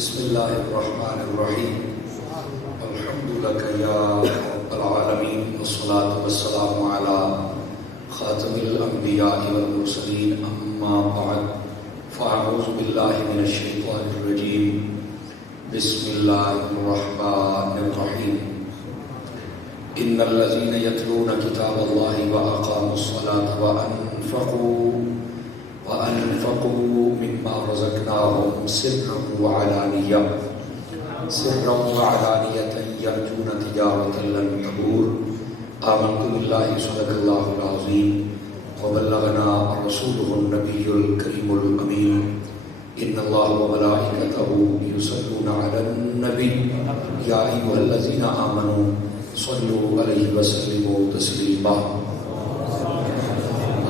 بسم اللہ الرحمن الرحیم الحمد لک یا رب العالمین والصلاة والسلام علی خاتم الانبیاء والمرسلین اما بعد فاعوذ باللہ من الشیطان الرجیم بسم اللہ الرحمن الرحیم ان الذین یتلون کتاب اللہ واقاموا الصلاة وأنفقوا مما رزقناهم سرا وعلانية يرجون تجارة لن تبور آمنت بالله صدق الله العظيم وبلغنا رسوله النبي الكريم الأمين إن الله وملائكته يصلون على النبي يا أيها الذين آمنوا صلوا عليه وسلموا تسليما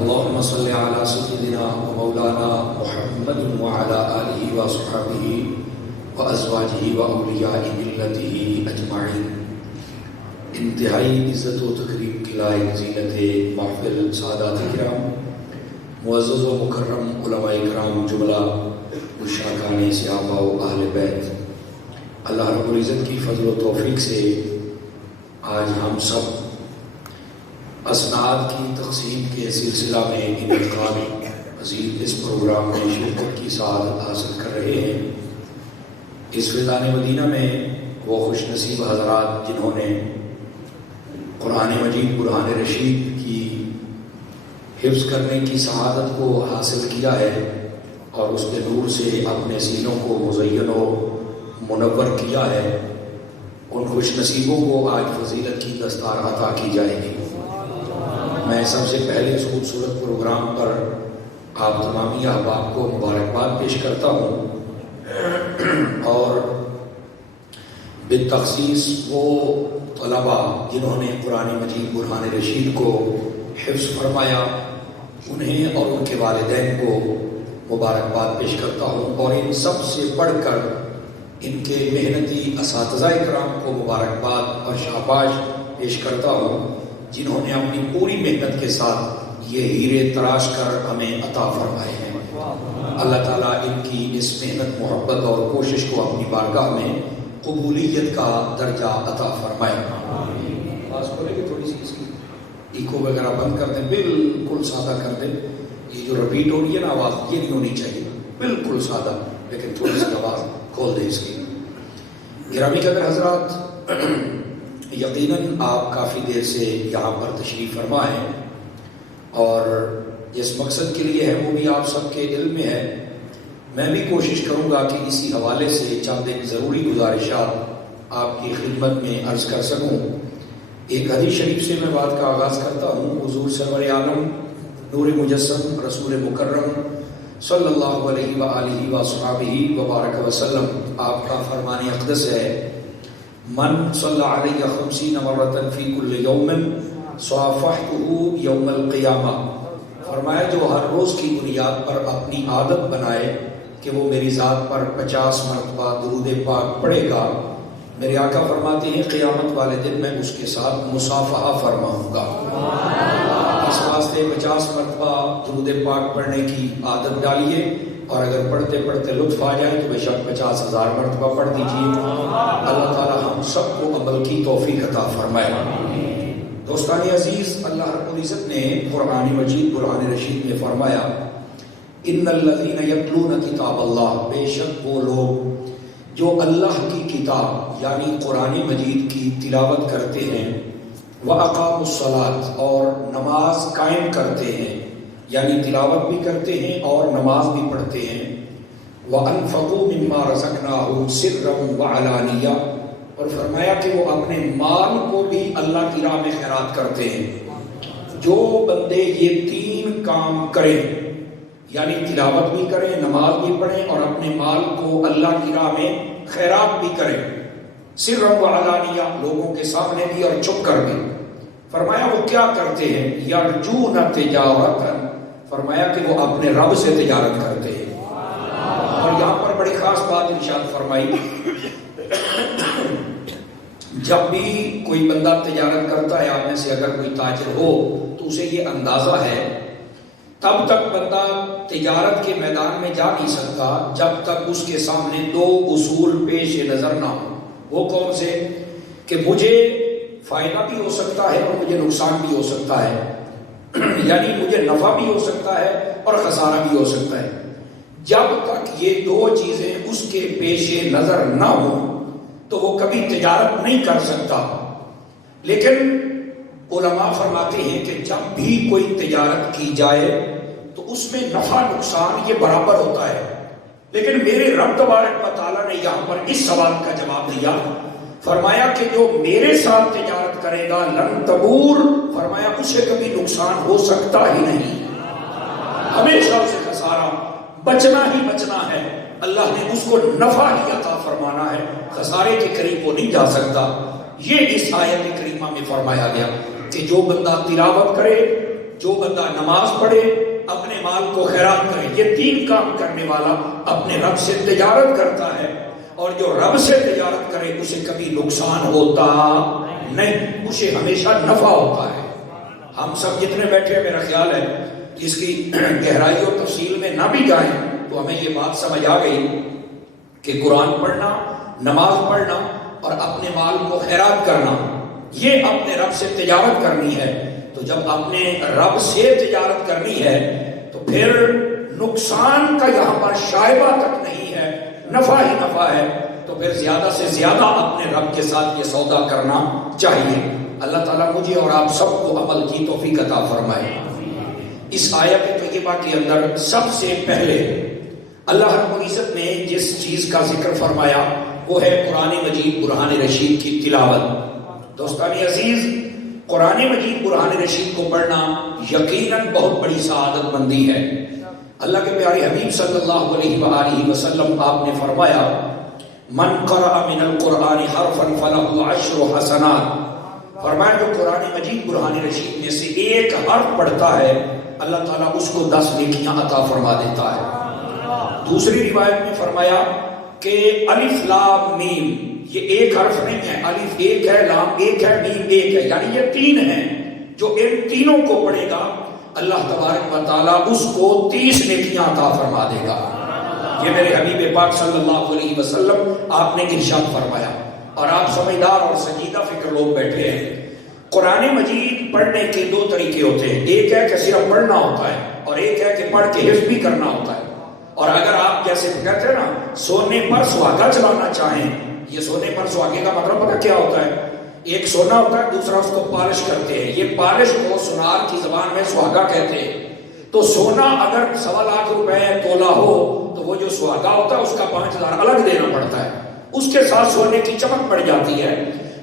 اللهم صل على سيدنا ومولانا محمد وعلى آله وصحبه وأزواجه وأولياء ملته أجمعين. انتہائی عزت و تکریم کی لائق زینت محفل سادات کرام، معزز و مکرم علماء کرام جملہ مشاکان صحابہ و اہل بیت، اللہ رب العزت کی فضل و توفیق سے آج ہم سب اسناد کی تقسیم کے سلسلہ میں انعقاد پذیر اس پروگرام میں شرکت کی سعادت حاصل کر رہے ہیں. اس فیضان مدینہ میں وہ خوش نصیب حضرات جنہوں نے قرآن مجید برہان رشید کی حفظ کرنے کی سعادت کو حاصل کیا ہے اور اس کے نور سے اپنے سینوں کو مزین و منور کیا ہے، ان خوش نصیبوں کو آج فضیلت کی دستار عطا کی جائے گی. میں سب سے پہلے اس خوبصورت پروگرام پر آپ تمامی احباب کو مبارکباد پیش کرتا ہوں اور بالتخصیص وہ طلباء جنہوں نے قرآن مجید برہان رشید کو حفظ فرمایا انہیں اور ان کے والدین کو مبارکباد پیش کرتا ہوں، اور ان سب سے بڑھ کر ان کے محنتی اساتذہ کرام کو مبارکباد اور شاباش پیش کرتا ہوں جنہوں نے اپنی پوری محنت کے ساتھ یہ ہیرے تراش کر ہمیں عطا فرمائے ہیں. اللہ تعالیٰ ان کی اس محنت، محبت اور کوشش کو اپنی بارگاہ میں قبولیت کا درجہ عطا فرمائے. آواز کھولے کہ تھوڑی سی اس کی ایکو وغیرہ بند کر دیں، بالکل سادہ کر دیں. یہ جو رپیٹ ہو رہی ہے نا آواز، یہ نہیں ہونی چاہیے، بالکل سادہ، لیکن تھوڑی سی آواز کھول دیں اس کی. گرامی قدر حضرات، یقیناً آپ کافی دیر سے یہاں پر تشریف فرما ہیں اور جس مقصد کے لیے ہے وہ بھی آپ سب کے علم میں ہے. میں بھی کوشش کروں گا کہ اسی حوالے سے چند ایک ضروری گزارشات آپ کی خدمت میں عرض کر سکوں. ایک حدیث شریف سے میں بات کا آغاز کرتا ہوں. حضور سرور عالم نور مجسم رسول مکرم صلی اللہ علیہ وآلہ وصحبہ وبارک وسلم، آپ کا فرمان اقدس ہے: من صلی علیہ 50 مرۃ فی کل یوم صافحتہ یوم القیامہ. فرمایا جو ہر روز کی بنیاد پر اپنی عادت بنائے کہ وہ میری ذات پر 50 مرتبہ درود پاک پڑھے گا، میرے آقا فرماتے ہیں قیامت والے دن میں اس کے ساتھ مصافحہ فرماؤں گا. اس واسطے 50 مرتبہ درود پاک پڑھنے کی عادت ڈالیے، اور اگر پڑھتے پڑھتے لطف آ جائے تو بے شک 50,000 مرتبہ پڑھ دیجیے. اللہ تعالی ہم سب کو عمل کی توفیق عطا فرمائے. دوستان عزیز، اللہ رب العزت نے قرآن مجید برہان رشید میں فرمایا: ان الذین یتلون کتاب اللہ، بے شک وہ لوگ جو اللہ کی کتاب یعنی قرآن مجید کی تلاوت کرتے ہیں، وَأَقَامُوا الصَّلَاةَ اور نماز قائم کرتے ہیں، یعنی تلاوت بھی کرتے ہیں اور نماز بھی پڑھتے ہیں. وَأَنفَقُوا مِمَّا رَزَقْنَاهُمْ سِرًّا وَعَلَانِيَةً، اور فرمایا کہ وہ اپنے مال کو بھی اللہ کی راہ میں خیرات کرتے ہیں. جو بندے یہ تین کام کریں، یعنی تلاوت بھی کریں، نماز بھی پڑھیں اور اپنے مال کو اللہ کی راہ میں خیرات بھی کریں، سِرًّا وَعَلَانِيَةً، لوگوں کے سامنے بھی اور چھپ کر بھی. فرمایا وہ کیا کرتے ہیں؟ یرجون تجارۃ، فرمایا کہ وہ اپنے رب سے تجارت کرتے ہیں. اور یہاں پر بڑی خاص بات ارشاد فرمائی، جب بھی کوئی بندہ تجارت کرتا ہے، آپ میں سے اگر کوئی تاجر ہو تو اسے یہ اندازہ ہے تب تک بندہ تجارت کے میدان میں جا نہیں سکتا جب تک اس کے سامنے دو اصول پیش نظر نہ ہو. وہ کون سے؟ کہ مجھے فائدہ بھی ہو سکتا ہے اور مجھے نقصان بھی ہو سکتا ہے، یعنی مجھے نفع بھی ہو سکتا ہے اور خسارہ بھی ہو سکتا ہے. جب تک یہ دو چیزیں اس کے پیش نظر نہ ہو تو وہ کبھی تجارت نہیں کر سکتا. لیکن علماء فرماتے ہیں کہ جب بھی کوئی تجارت کی جائے تو اس میں نفع نقصان یہ برابر ہوتا ہے. لیکن میرے رب تبارک و تعالیٰ نے یہاں پر اس سوال کا جواب دیا، فرمایا کہ جو میرے ساتھ تجارت کرے گا لن تبور، فرمایا اسے کبھی نقصان ہو سکتا ہی نہیں، ہمیشہ اسے خسارہ بچنا ہی بچنا ہے. اللہ نے اس کو نفع ہی عطا فرمانا ہے، خسارے کے قریب وہ نہیں جا سکتا. یہ اس آیت کریمہ میں فرمایا گیا کہ جو بندہ تلاوت کرے، جو بندہ نماز پڑھے، اپنے مال کو خیرات کرے، یہ تین کام کرنے والا اپنے رب سے تجارت کرتا ہے. اور جو رب سے تجارت کرے اسے کبھی نقصان ہوتا نہیں، اسے ہمیشہ نفع ہوتا ہے. ہم سب جتنے بیٹھے میرا خیال ہے اس کی گہرائی اور تفصیل میں نہ بھی جائیں تو ہمیں یہ بات سمجھ آ گئی کہ قرآن پڑھنا، نماز پڑھنا اور اپنے مال کو خیرات کرنا، یہ اپنے رب سے تجارت کرنی ہے. تو جب اپنے رب سے تجارت کرنی ہے تو پھر نقصان کا یہاں پر شائبہ تک نہیں ہے، نفع ہی نفع ہے. تو پھر زیادہ سے زیادہ اپنے رب کے ساتھ یہ سودا کرنا چاہیے. اللہ تعالیٰ مجھے اور آپ سب کو عمل کی توفیق عطا فرمائے. اس آیت طیبہ کے اندر سب سے پہلے اللہ رب العزت نے جس چیز کا ذکر فرمایا وہ ہے قرآن مجید برہان رشید کی تلاوت. دوستان عزیز، قرآن مجید برہان رشید کو پڑھنا یقیناً بہت بڑی سعادت مندی ہے. اللہ کے پیارے حبیب صلی اللہ علیہ وآلہ وسلم آپ نے فرمایا من قرأ من القرآن حرفا فلہ عشر حسنات، فرمایا جو قرآن مجید برہان رشید میں سے ایک حرف پڑھتا ہے اللہ تعالیٰ اس کو 10 نیکیاں عطا فرما دیتا ہے. دوسری روایت میں فرمایا کہ الف لام میم، یہ ایک حرف نہیں ہے، الف ایک ہے، لام ایک ہے، میم ایک ہے، یعنی یہ تین ہیں. جو ان تینوں کو پڑھے گا اللہ تبارک و تعالیٰ اس کو 30 نیکیاں عطا فرما دے گا. یہ میرے حبیب پاک صلی اللہ علیہ وسلم آپ نے ارشاد فرمایا. اور آپ سمجھدار اور سنجیدہ فکر لوگ بیٹھے ہیں. قرآن مجید پڑھنے کے دو طریقے ہوتے ہیں، ایک ہے کہ صرف پڑھنا ہوتا ہے اور ایک ہے کہ پڑھ کے حفظ بھی کرنا ہوتا ہے. اور اگر آپ جیسے کہتے ہیں نا سونے پر سہاگا چلانا چاہیں، یہ سونے پر سہاگے کا مطلب پتہ کیا ہوتا ہے؟ ایک سونا ہوتا ہے، دوسرا اس کو پالش کرتے ہیں. یہ پالش کو سونار کی زبان میں سہاگا کہتے ہیں. تو سونا اگر 1.25 لاکھ روپے تولا ہو تو وہ جو سہاگا ہوتا ہے اس کا 5,000 الگ دینا پڑتا ہے، اس کے ساتھ سونے کی چمک پڑ جاتی ہے.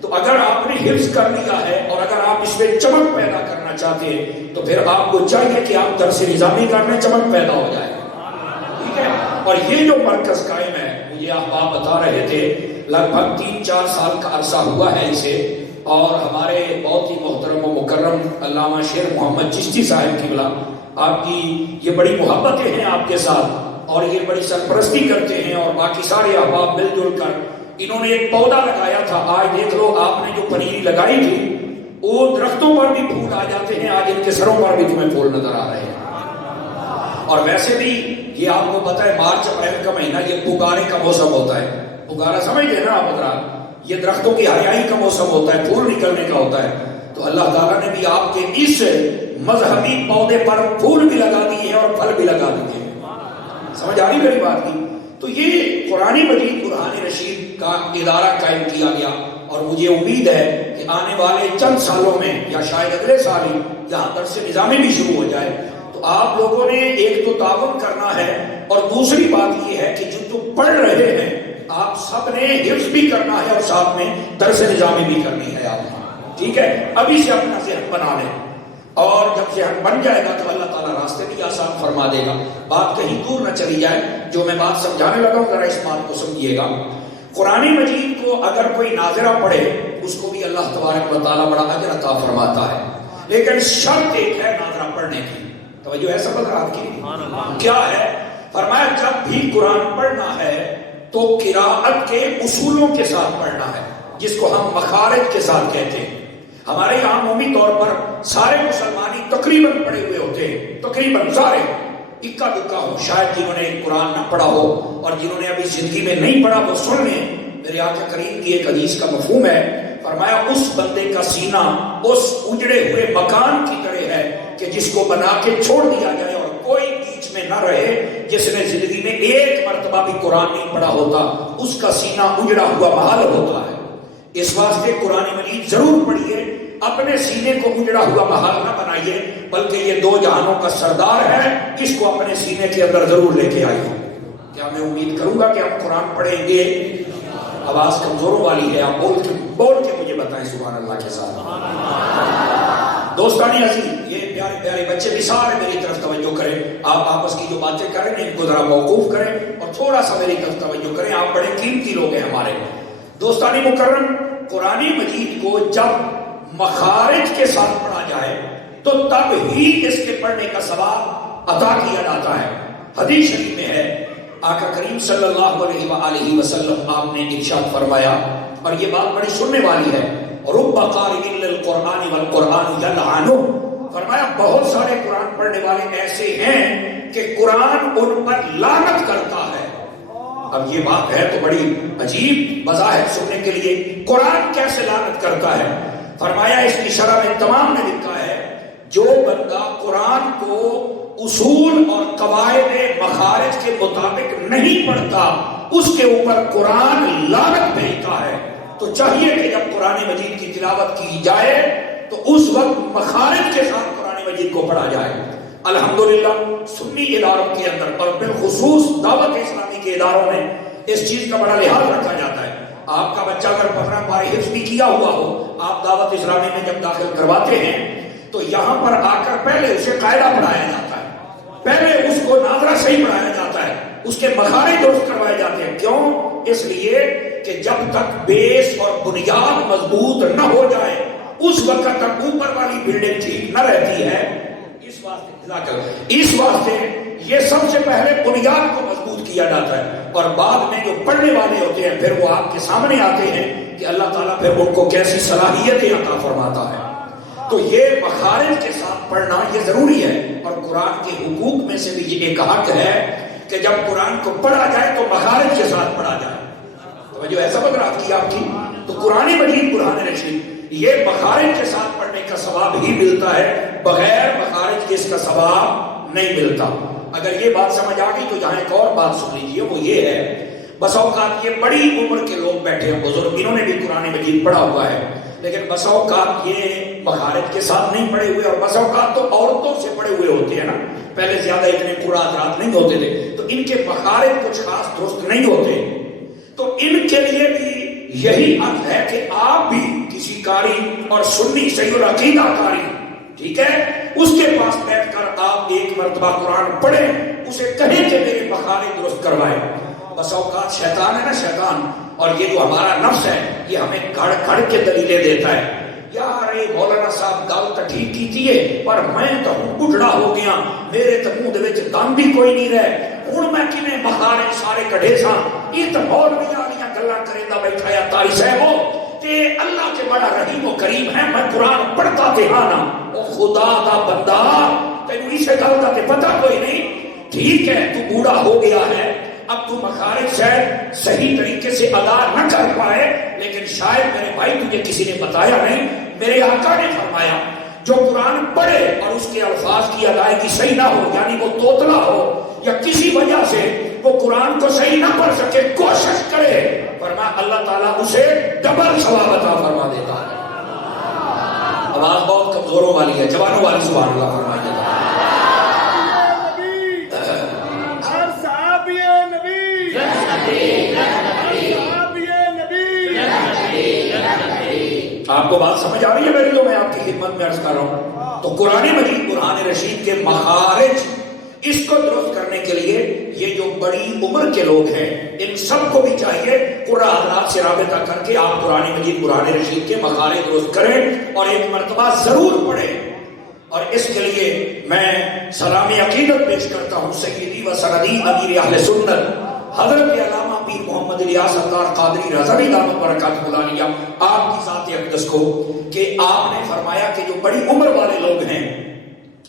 تو اگر آپ نے حفظ کر لیا ہے اور اگر آپ اس میں چمک پیدا کرنا چاہتے ہیں تو پھر آپ کو چاہیے کہ آپ درس نظامی کرنے چمک پیدا ہو جائے. ٹھیک ہے؟ اور یہ جو مرکز قائم ہے، مجھے آپ بتا رہے تھے لگ بھگ 3-4 سال کا عرصہ ہوا ہے اسے. اور ہمارے بہت ہی محترم و مکرم علامہ شیر محمد چشتی صاحب کی بلا آپ کی یہ بڑی محبتیں ہیں آپ کے ساتھ اور یہ بڑی سرپرستی کرتے ہیں. اور باقی سارے احباب مل جل کر انہوں نے ایک پودا لگایا تھا. آج دیکھ لو آپ نے جو پنیری لگائی تھی وہ درختوں پر بھی پھول آ جاتے ہیں، آج ان کے سروں پر بھی تمہیں پھول نظر آ رہے ہیں. اور ویسے بھی یہ آپ کو پتا ہے مارچ اپریل کا مہینہ یہ پھگارے کا موسم ہوتا ہے. پھگارا سمجھتے ہیں نا آپ حضرات، یہ درختوں کی ہریائی کا موسم ہوتا ہے، پھول نکلنے کا ہوتا ہے. تو اللہ تعالیٰ نے بھی آپ کے اس مذہبی پودے پر پھول بھی لگا دیے ہیں اور پھل بھی لگا دیے ہیں. سمجھ آ رہی میری بات کی؟ تو یہ قرآن مجید برہان رشید کا ادارہ قائم کیا گیا اور مجھے امید ہے کہ آنے والے چند سالوں میں یا شاید اگلے سال ہی یہاں درس نظامی بھی شروع ہو جائے. تو آپ لوگوں نے ایک تو تعاون کرنا ہے اور دوسری بات یہ ہے کہ جو پڑھ رہے ہیں آپ سب نے حفظ بھی کرنا ہے اور ساتھ میں درس نظامی بھی کرنی ہے آپ. ٹھیک ہے؟ ابھی سے اپنا ذہن بنا لیں اور جب ذہن بن جائے گا تو اللہ تعالیٰ راستے بھی آسان فرما دے گا. بات کہیں دور نہ چلی جائے، جو میں بات سمجھانے لگا ہوں ذرا اس بات کو سمجھیے گا. قرآن مجید کو اگر کوئی ناظرہ پڑھے اس کو بھی اللہ تبارک و تعالیٰ بڑا اجر عطا فرماتا ہے. لیکن شرط ایک ہے ناظرہ پڑھنے کی. توجہ ہے سب حضرات کی؟ کیا ہے؟ فرمایا جب بھی قرآن پڑھنا ہے تو قراءت کے اصولوں کے ساتھ پڑھنا ہے، جس کو ہم مخارج کے ساتھ کہتے ہیں. ہمارے یہاں عمومی طور پر سارے مسلمانی تقریباً پڑھے ہوئے ہوتے ہیں، تقریباً سارے، اکا دکا ہوں شاید جنہوں نے قرآن نہ پڑھا ہو، اور جنہوں نے ابھی زندگی میں نہیں پڑھا وہ سن لیں۔ میرے آقا کریم کی ایک حدیث کا مفہوم ہے، فرمایا اس بندے کا سینہ اس اجڑے ہوئے مکان کی طرح ہے کہ جس کو بنا کے چھوڑ دیا جائے اور کوئی بیچ میں نہ رہے، جس نے زندگی میں ایک مرتبہ بھی قرآن نہیں پڑھا ہوتا اس کا سینہ اجڑا ہوا محل ہوتا ہے۔ اس واسطے قرآن مجید ضرور پڑھیے، اپنے سینے کو اجڑا ہوا محل نہ بنائیے، بلکہ یہ دو جہانوں کا سردار ہے، اس کو اپنے سینے کے اندر ضرور لے کے آئیے۔ کیا میں امید کروں گا کہ ہم قرآن پڑھیں گے؟ آواز کمزوروں والی ہے، آپ بول کے مجھے بتائیں سبحان اللہ کے ساتھ۔ دوستانی عزیز، یہ پیارے پیارے بچے بھی سارے میری طرف توجہ کریں، آپ آپس کی جو باتیں کریں ان کو ذرا موقوف کریں اور تھوڑا سا میری طرف توجہ کریں، آپ بڑے قیمتی لوگ ہیں ہمارے۔ دوستانی مکرم، قرآن مجید کو جب مخارج کے ساتھ پڑھا جائے تو تب ہی اس کے پڑھنے کا ثواب عطا کیا جاتا ہے۔ حدیث شریف میں ہے، آقا کریم صلی اللہ علیہ وآلہ وسلم آپ نے ارشاد فرمایا، اور یہ بات بڑی سننے والی ہے، رب قارئ للقرآن والقرآن یلعنہ، فرمایا بہت سارے قرآن پڑھنے والے ایسے ہیں کہ قرآن ان پر لعنت کرتا ہے۔ اب یہ بات ہے تو بڑی عجیب بظاہر سننے کے لیے، قرآن کیسے لعنت کرتا ہے؟ فرمایا اس کی شرح میں تمام نے لکھا ہے، جو بندہ قرآن کو اصول اور قواعد مخارج کے مطابق نہیں پڑھتا اس کے اوپر قرآن لعنت بھیجتا ہے۔ تو چاہیے کہ جب قرآن مجید کی تلاوت کی جائے تو اس وقت مخارج کے ساتھ قرآن مجید کو پڑھا جائے۔ الحمدللہ سنی اداروں کے اندر اور بالخصوص دعوت اسلامی کے اداروں میں اس چیز کا بڑا لحاظ رکھا جاتا ہے۔ آپ کا بچہ اگر پڑھنا پارے حفظ بھی کیا ہوا ہو، آپ دعوت اسلامی میں جب داخل کرواتے ہیں تو یہاں پر آ کر پہلے اسے قاعدہ پڑھایا جاتا ہے، پہلے اس کو ناظرہ صحیح پڑھایا جاتا ہے، اس کے مخارج درست کروائے جاتے ہیں۔ کیوں؟ اس لیے کہ جب تک بیس اور بنیاد مضبوط نہ ہو جائے اس وقت تک اوپر والی بلڈنگ ٹھیک نہ رہتی ہے۔ اس واسطے یہ سب سے پہلے بنیاد کو مضبوط کیا جاتا ہے، اور بعد میں جو پڑھنے والے ہوتے ہیں پھر وہ آپ کے سامنے آتے ہیں کہ اللہ تعالیٰ پھر ان کو کیسی صلاحیتیں عطا فرماتا ہے۔ تو یہ مخارج کے ساتھ پڑھنا یہ ضروری ہے، اور قرآن کے حقوق میں سے بھی یہ ایک حق ہے کہ جب قرآن کو پڑھا جائے تو مخارج کے ساتھ پڑھا جائے۔ توجہ ہے سبق رات کی آپ کی؟ تو قرآن مجید برہان رشید یہ مخارج کے ساتھ پڑھنے کا ثواب ہی ملتا ہے، بغیر مخارج کے اس کا ثواب نہیں ملتا۔ اگر یہ بات سمجھ آ گئی تو یہاں ایک اور بات سن لیجیے، وہ یہ ہے، بس اوقات یہ بڑی عمر کے لوگ بیٹھے ہیں بزرگ، انہوں نے بھی قرآن مجید پڑھا ہوا ہے، لیکن بس اوقات یہ مخارج کے ساتھ نہیں پڑھے ہوئے، اور بس اوقات تو عورتوں سے پڑھے ہوئے ہوتے ہیں نا، پہلے زیادہ اتنے قرآن رات نہیں ہوتے تھے تو ان کے مخارج کچھ خاص درست نہیں ہوتے، تو ان کے لیے بھی یہی حق ہے کہ آپ بھی کسی قاری اور سنی صحیح العقیدہ قاری، ٹھیک ہے، اس کے پاس بیٹھ کر آپ ایک مرتبہ قرآن پڑھیں، اسے کہیں کہ میرے مخارج درست کروائے۔ بس اوقات شیطان ہے نا، شیطان اور یہ جو ہمارا نفس ہے یہ ہمیں گھڑ گھڑ کے دلیلیں دیتا ہے، یار اے مولانا صاحب گل تو ٹھیک کیتی ہے پر میں تو بڑھڑا ہو گیا، میرے تو منہ دے وچ دم بھی کوئی نہیں رہے، ہن میں کیویں مخارج سارے کڈھے ساں، یہ تو مولوی والیاں گلاں کریندا بیٹھا یا تاری صاحب تے اللہ کے بڑا رحیم و کریم ہے، میں قرآن پڑھتا تے ہاں نا، او خدا دا بندہ تینوں اسے گل دا تے پتہ کوئی نہیں، ٹھیک ہے تو بوڑھا ہو گیا ہے، اب تو مخارج شاید صحیح طریقے سے ادا نہ کر پائے، لیکن شاید میرے بھائی تجھے کسی نے بتایا نہیں، میرے آقا نے فرمایا جو قرآن پڑھے اور اس کے الفاظ کی ادائیگی صحیح نہ ہو، یعنی وہ توتلا ہو یا کسی وجہ سے وہ قرآن کو صحیح نہ پڑھ سکے، کوشش کرے، فرمایا اللہ تعالیٰ اسے ڈبل ثواب عطا فرما دیتا ہے۔ آواز بہت کمزوروں والی ہے، جوانوں والی سبحان اللہ فرمائیے۔ آپ کو بات سمجھ آ رہی ہے میری جو میں آپ کی خدمت میں عرض کر رہا ہوں؟ تو قرآن مجید برہان رشید کے مخارج اس کو درست کرنے کے لیے یہ جو بڑی عمر کے لوگ ہیں ان سب کو بھی چاہیے قرآن حضرات سے رابطہ کر کے آپ قرآن مجید برہان رشید کے مخارج درست کریں اور ایک مرتبہ ضرور پڑھیں۔ اور اس کے لیے میں سلام عقیدت پیش کرتا ہوں سیدی و سندی امیر اہل سنت حضرت علامہ پیر محمد الیاس سرکار قادری رضوی دامت برکاتہ العالیہ آپ کی ذات اقدس کو کہ آپ نے فرمایا کہ جو بڑی عمر والے لوگ ہیں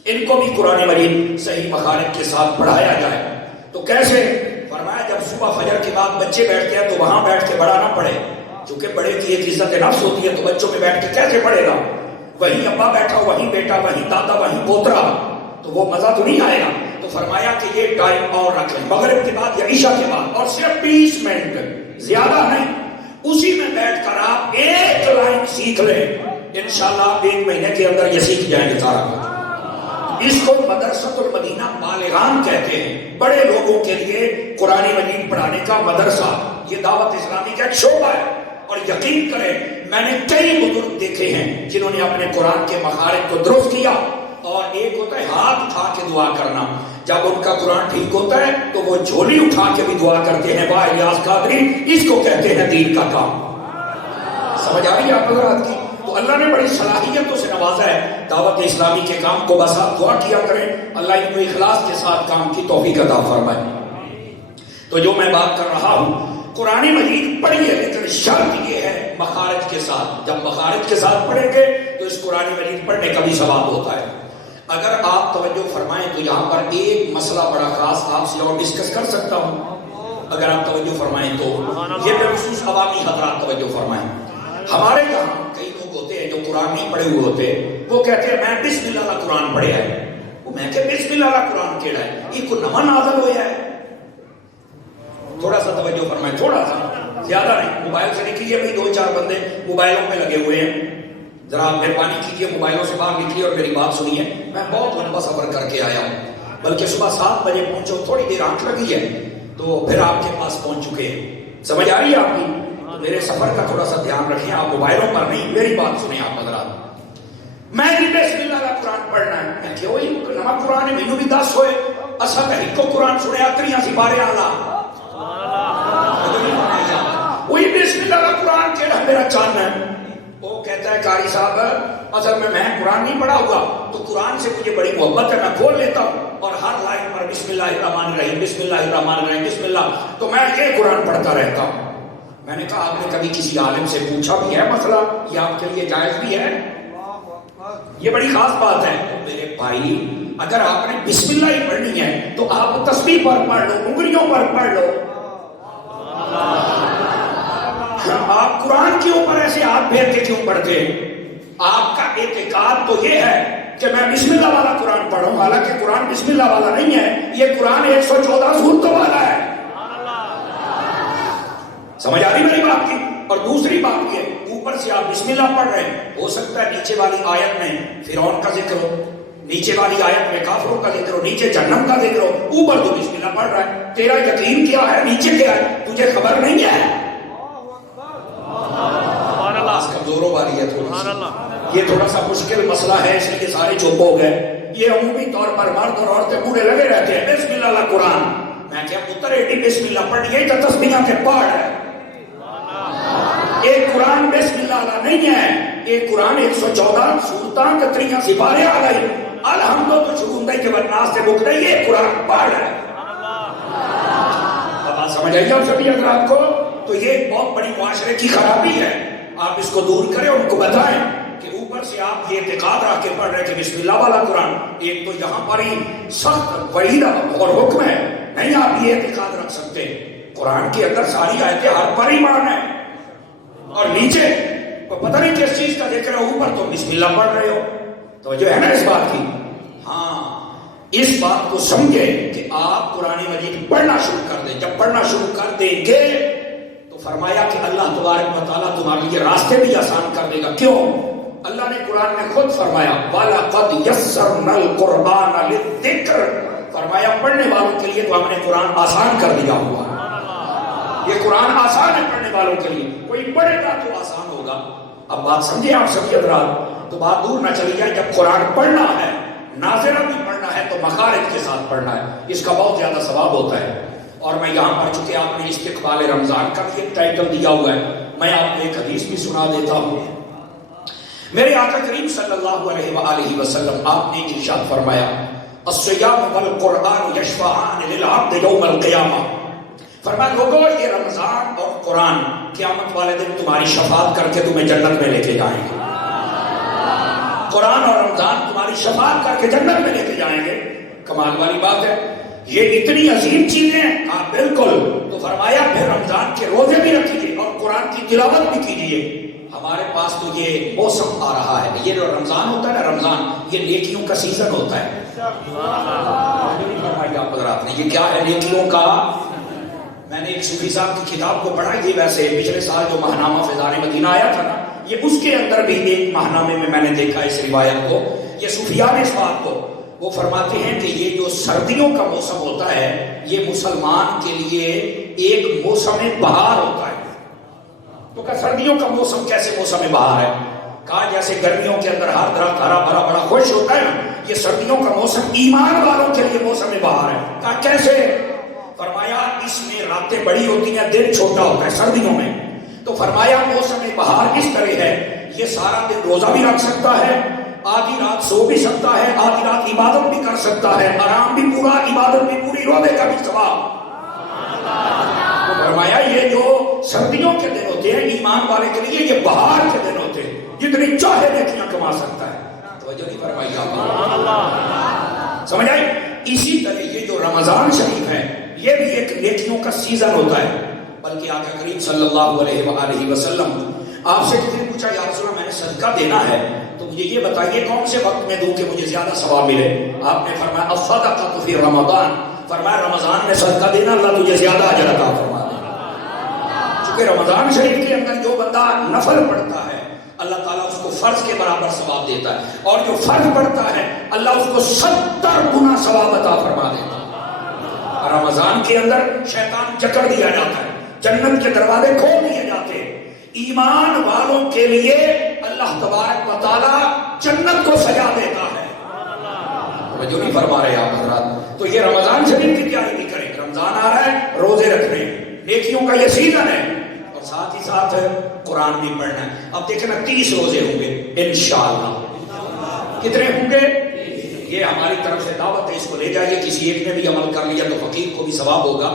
ان کو بھی قرآن مجید صحیح مخارج کے ساتھ پڑھایا جائے. تو کیسے؟ فرمایا جب صبح فجر کے بعد بچے بیٹھتے ہیں تو وہاں بیٹھ کے پڑھانا پڑے، چونکہ بڑے کی ایک عزت نفس ہوتی ہے، تو بچوں میں بیٹھ کے کیسے پڑھے گا؟ وہیں ابا بیٹھا، وہیں بیٹا، وہیں دادا، وہیں پوترا، تو وہ مزہ تو نہیں آئے گا. تو فرمایا کہ یہ ٹائم اور رکھ لیں، مغرب کے بعد یا عشاء کے بعد، اور صرف 20 منٹ، زیادہ نہیں. اسی میں بیٹھ کر آپ ایک لائن سیکھ لیں، انشاءاللہ آپ 1 مہینے کے اندر یہ سیکھ جائیں گے سارا کچھ. اس کو مدرسۃ المدینہ بالغان کہتے ہیں، بڑے لوگوں کے لیے قرآن مجید پڑھانے کا مدرسہ. یہ دعوت اسلامی کا ایک شعبہ ہے. اور یقین کریں میں نے کئی بزرگ دیکھے ہیں جنہوں نے اپنے قرآن کے مخارج کو درست کیا. اور ایک ہوتا ہے ہاتھ اٹھا کے دعا کرنا، جب ان کا قرآن ٹھیک ہوتا ہے تو وہ جھولی اٹھا کے بھی دعا کرتے ہیں. واہ الیاس قادری، اس کو کہتے ہیں دین کا کام. سمجھ آ رہی ہے آپ حضرات کی؟ تو اللہ نے بڑی صلاحیتوں سے نوازا ہے. دعوت اسلامی کے کام کو بس آپ دعا کیا کریں، اللہ ان کو اخلاص کے ساتھ کام کی توفیق عطا فرمائے. تو جو میں بات کر رہا ہوں، قرآن مجید پڑھیے، لیکن شرط یہ ہے مخارج کے ساتھ. جب مخارج کے ساتھ پڑھیں گے تو اس قرآن مجید پڑھنے کا بھی ثواب ہوتا ہے. اگر آپ توجہ فرمائیں تو یہاں پر ایک مسئلہ بڑا خاص آپ سے اور ڈسکس کر سکتا ہوں، اگر آپ توجہ فرمائیں تو. یہ بالخصوص عوامی حضرات توجہ فرمائیں. ہمارے یہاں کئی لوگ ہوتے ہیں جو قرآن نہیں پڑھے ہوئے ہوتے، وہ کہتے ہیں میں بسم اللہ کا قرآن پڑھیا ہے. وہ میں کہ بسم اللہ کا قرآن کیڑا ہے؟ یہ کوئی نواں نازل ہوا ہے. تھوڑا سا توجہ فرمائیں، تھوڑا سا، زیادہ نہیں. موبائل سے نکلیے بھائی، 2-4 بندے موبائلوں میں لگے ہوئے ہیں، ذرا مہربانی کیجیے موبائلوں سے باہر نکلیے اور میری بات سنیے. میں بہت لمبا سفر کر کے آیا ہوں، بلکہ صبح 7 بجے پہنچو، تھوڑی دیر آنکھ لگی ہے تو پھر آپ کے پاس پہنچ چکے ہیں. سمجھ آ رہی ہے آپ کی؟ تو میرے سفر کا تھوڑا سا دھیان رکھیں، آپ موبائلوں پر نہیں، میری بات سنیں آپ حضرات. میں بھی بسم اللہ کا قرآن پڑھنا ہے. میں کہ وہی نواں قرآن ہے، مینوں بھی 10 ہوئے اصل نہیں کو قرآن سنیا تریاں سپارے آلہ. وہی بسم اللہ کا قرآن کیڑا میرا چاہنا ہے. وہ کہتا ہے قاری صاحب اصل میں قرآن نہیں پڑھا ہوا، تو قرآن سے مجھے بڑی محبت ہے، میں کھول لیتا ہوں اور ہر لائن پر بسم اللہ الرحمن الرحیم، بسم اللہ الرحمن الرحیم، بسم اللہ، تو میں یہ قرآن پڑھتا رہتا ہوں. میں نے کہا آپ نے کبھی کسی عالم سے پوچھا بھی ہے مسئلہ؟ یہ آپ کے لیے جائز بھی ہے؟ یہ بڑی خاص بات ہے. میرے بھائی اگر آپ نے بسم اللہ ہی پڑھنی ہے تو آپ تسبیح پر پڑھ لو، انگلیوں پر پڑھ لو. آپ قرآن کے اوپر ایسے ہاتھ پھیر کے کیوں پڑھتے ہیں؟ آپ کا اعتقاد تو یہ ہے کہ میں بسم اللہ والا قرآن پڑھوں، حالانکہ قرآن بسم اللہ والا نہیں ہے، یہ قرآن 114 سورتوں والا ہے. سمجھ آ رہی میری بات کی؟ اور دوسری بات یہ، اوپر سے آپ بسم اللہ پڑھ رہے ہیں، ہو سکتا ہے نیچے والی آیت میں فرعون کا ذکر ہو، نیچے والی آیت میں کافروں کا ذکر ہو، نیچے جہنم کا ذکر ہو، اوپر تو بسم اللہ پڑھ رہا ہے. تیرا یقین کیا ہے نیچے کیا ہے تجھے خبر نہیں ہے؟ کمزوروں والی ہے یہ تھوڑا سا مشکل مسئلہ ہے، اس لیے سارے چپ ہو گئے. یہ عمومی طور پر مرد اور عورتیں بوڑھے لگے رہتے ہیں بسم اللہ قرآن. میں کیا پتر ایڈی بسم اللہ پڑھ، یہی تو تسبیحاں کے پاڑ ہے. ایک قرآن بسم اللہ علیہ نہیں ہے، ایک قرآن 114 سورتاں کتریاں سپارے آ گئی. الحمد تو شکوندہ کے والناس سے بک رہی ہے، قرآن پاڑ ہے. بات سمجھ آئیے آپ سبھی حضرات کو؟ تو یہ بہت بڑی معاشرے کی خرابی ہے. آپ اس کو دور کریں، ان کو بتائیں کہ اوپر سے آپ یہ اعتقاد رکھ کے پڑھ رہے کہ بسم اللہ والا قرآن. ایک تو یہاں پر ہی سخت وعید اور حکم ہے، نہیں آپ یہ اعتقاد رکھ سکتے. قرآن کے اندر ساری آیتیں ہر پر ایمان ہے، اور نیچے پتہ نہیں کس چیز کا ذکر ہے، اوپر تو بسم اللہ پڑھ رہے ہو. تو جو ہے نا اس بات کی، ہاں اس بات کو سمجھیں کہ آپ قرآن مجید پڑھنا شروع کر دیں. جب پڑھنا شروع کر دیں گے تو فرمایا کہ اللہ تبارک و تعالیٰ تمہارے لیے راستے بھی آسان کر دے گا. کیوں؟ اللہ نے قرآن میں خود فرمایا وَلَقَدْ يَسَّرْنَا الْقُرْآنَ لِلذِّكْرِ، فرمایا پڑھنے والوں کے لیے تو ہم نے قرآن آسان کر دیا ہوا. یہ قرآن آسان ہے پڑھنے والوں کے لیے، کوئی پڑھے گا تو آسان ہوگا. اب بات سمجھے آپ سبھی حضرات؟ تو بات دور نہ چلی جائے. جب قرآن پڑھنا ہے، ناظرہ بھی پڑھنا ہے، تو مخارج کے ساتھ پڑھنا ہے. اس کا بہت زیادہ ثواب ہوتا ہے. اور میں یہاں پر چونکہ آپ نے استقبال رمضان کا بھی ایک ٹائٹل دیا ہوا ہے، میں آپ کو ایک حدیث بھی سنا دیتا ہوں. میرے آقا کریم صلی اللہ علیہ وآلہ وسلم آپ نے ارشاد فرمایا الصیام والقرآن یشفعان للعبد یوم القیامہ. فرمایا لوگوں یہ رمضان اور قرآن قیامت والے دن تمہاری شفاعت کر کے تمہیں جنت میں لے کے جائیں گے. قرآن اور رمضان تمہاری شفاعت کر کے جنت میں لے کے جائیں گے. کمال والی بات ہے. یہ اتنی عظیم چیزیں ہیں. ہاں بالکل. تو فرمایا پھر رمضان کے روزے بھی رکھیے اور قرآن کی تلاوت بھی کیجیے. ہمارے پاس تو یہ موسم آ رہا ہے. یہ جو رمضان ہوتا ہے نا، رمضان یہ نیکیوں کا سیزن ہوتا ہے. آپ نے یہ کیا ہے نیکیوں کا؟ میں نے ایک صوفی صاحب کی کتاب کو پڑھا. یہ ویسے پچھلے سال جو ماہنامہ فیضان مدینہ آیا تھا نا، یہ اس کے اندر بھی ایک ماہنامے میں نے دیکھا اس روایت کو. یہ صوفیان اس بات کو وہ فرماتے ہیں کہ یہ جو سردیوں کا موسم ہوتا ہے یہ مسلمان کے لیے ایک موسم بہار ہوتا ہے. تو کہا سردیوں کا موسم کیسے موسم بہار ہے؟ کہا جیسے گرمیوں کے اندر ہر طرح ہرا بھرا بڑا خوش ہوتا ہے نا، یہ سردیوں کا موسم ایمان والوں کے لیے موسم بہار ہے. کہا کیسے؟ فرمایا اس میں راتیں بڑی ہوتی ہیں، دن چھوٹا ہوتا ہے سردیوں میں. تو فرمایا موسم بہار اس طرح ہے، یہ سارا دن روزہ بھی رکھ سکتا ہے، آدھی رات سو بھی سکتا ہے، آدھی رات عبادت بھی کر سکتا ہے، آرام بھی پورا، عبادت بھی پوری، روزے کا بھی ثواب. تو فرمایا یہ جو سردیوں کے دن ہوتے ہیں ایمان والے کے لیے یہ بہار کے دن ہوتے ہیں، جتنی چاہے نیکیاں کما سکتا ہے. توجہ نہیں فرمائی آپ؟ سمجھ آئی؟ اسی طرح یہ جو رمضان شریف ہے یہ بھی ایک نیکیوں کا سیزن ہوتا ہے. بلکہ آقا کریم صلی اللہ علیہ وآلہ وسلم آپ سے کسی نے پوچھا یا رسول اللہ میں نے صدقہ دینا ہے تو مجھے یہ بتائیے کون سے وقت میں دوں کہ مجھے زیادہ ثواب ملے؟ آپ نے فرمایا الصدقۃ فی رمضان. فرمایا رمضان میں صدقہ دینا اللہ تجھے زیادہ اجر عطا فرما دے. چونکہ رمضان شریف کے اندر جو بندہ نفل پڑھتا ہے اللہ تعالیٰ اس کو فرض کے برابر ثواب دیتا ہے، اور جو فرض پڑھتا ہے اللہ اس کو 70 گنا ثواب عطا فرما دیتا ہے. رمضان کے اندر شیطان جکڑ دیا جاتا ہے، جنت کے دروازے کھول دیے جاتے ہیں. ایمان والوں کے لیے اللہ تبارک و تعالیٰ جنت کو سجا دیتا ہے. جو نہیں فرما رہے آپ حضرات. تو یہ رمضان شریف کی تیاری بھی کریں. رمضان آ رہا ہے، روزے رکھنے، نیکیوں کا یہ سیزن ہے، اور ساتھ ہی ساتھ قرآن بھی پڑھنا ہے. اب دیکھیں نا 30 روزے ہوں گے انشاءاللہ. کتنے ہوں گے؟ یہ ہماری طرف سے دعوت ہے، اس کو لے جائیے. کسی ایک نے بھی عمل کر لیا تو فقیر کو بھی ثواب ہوگا.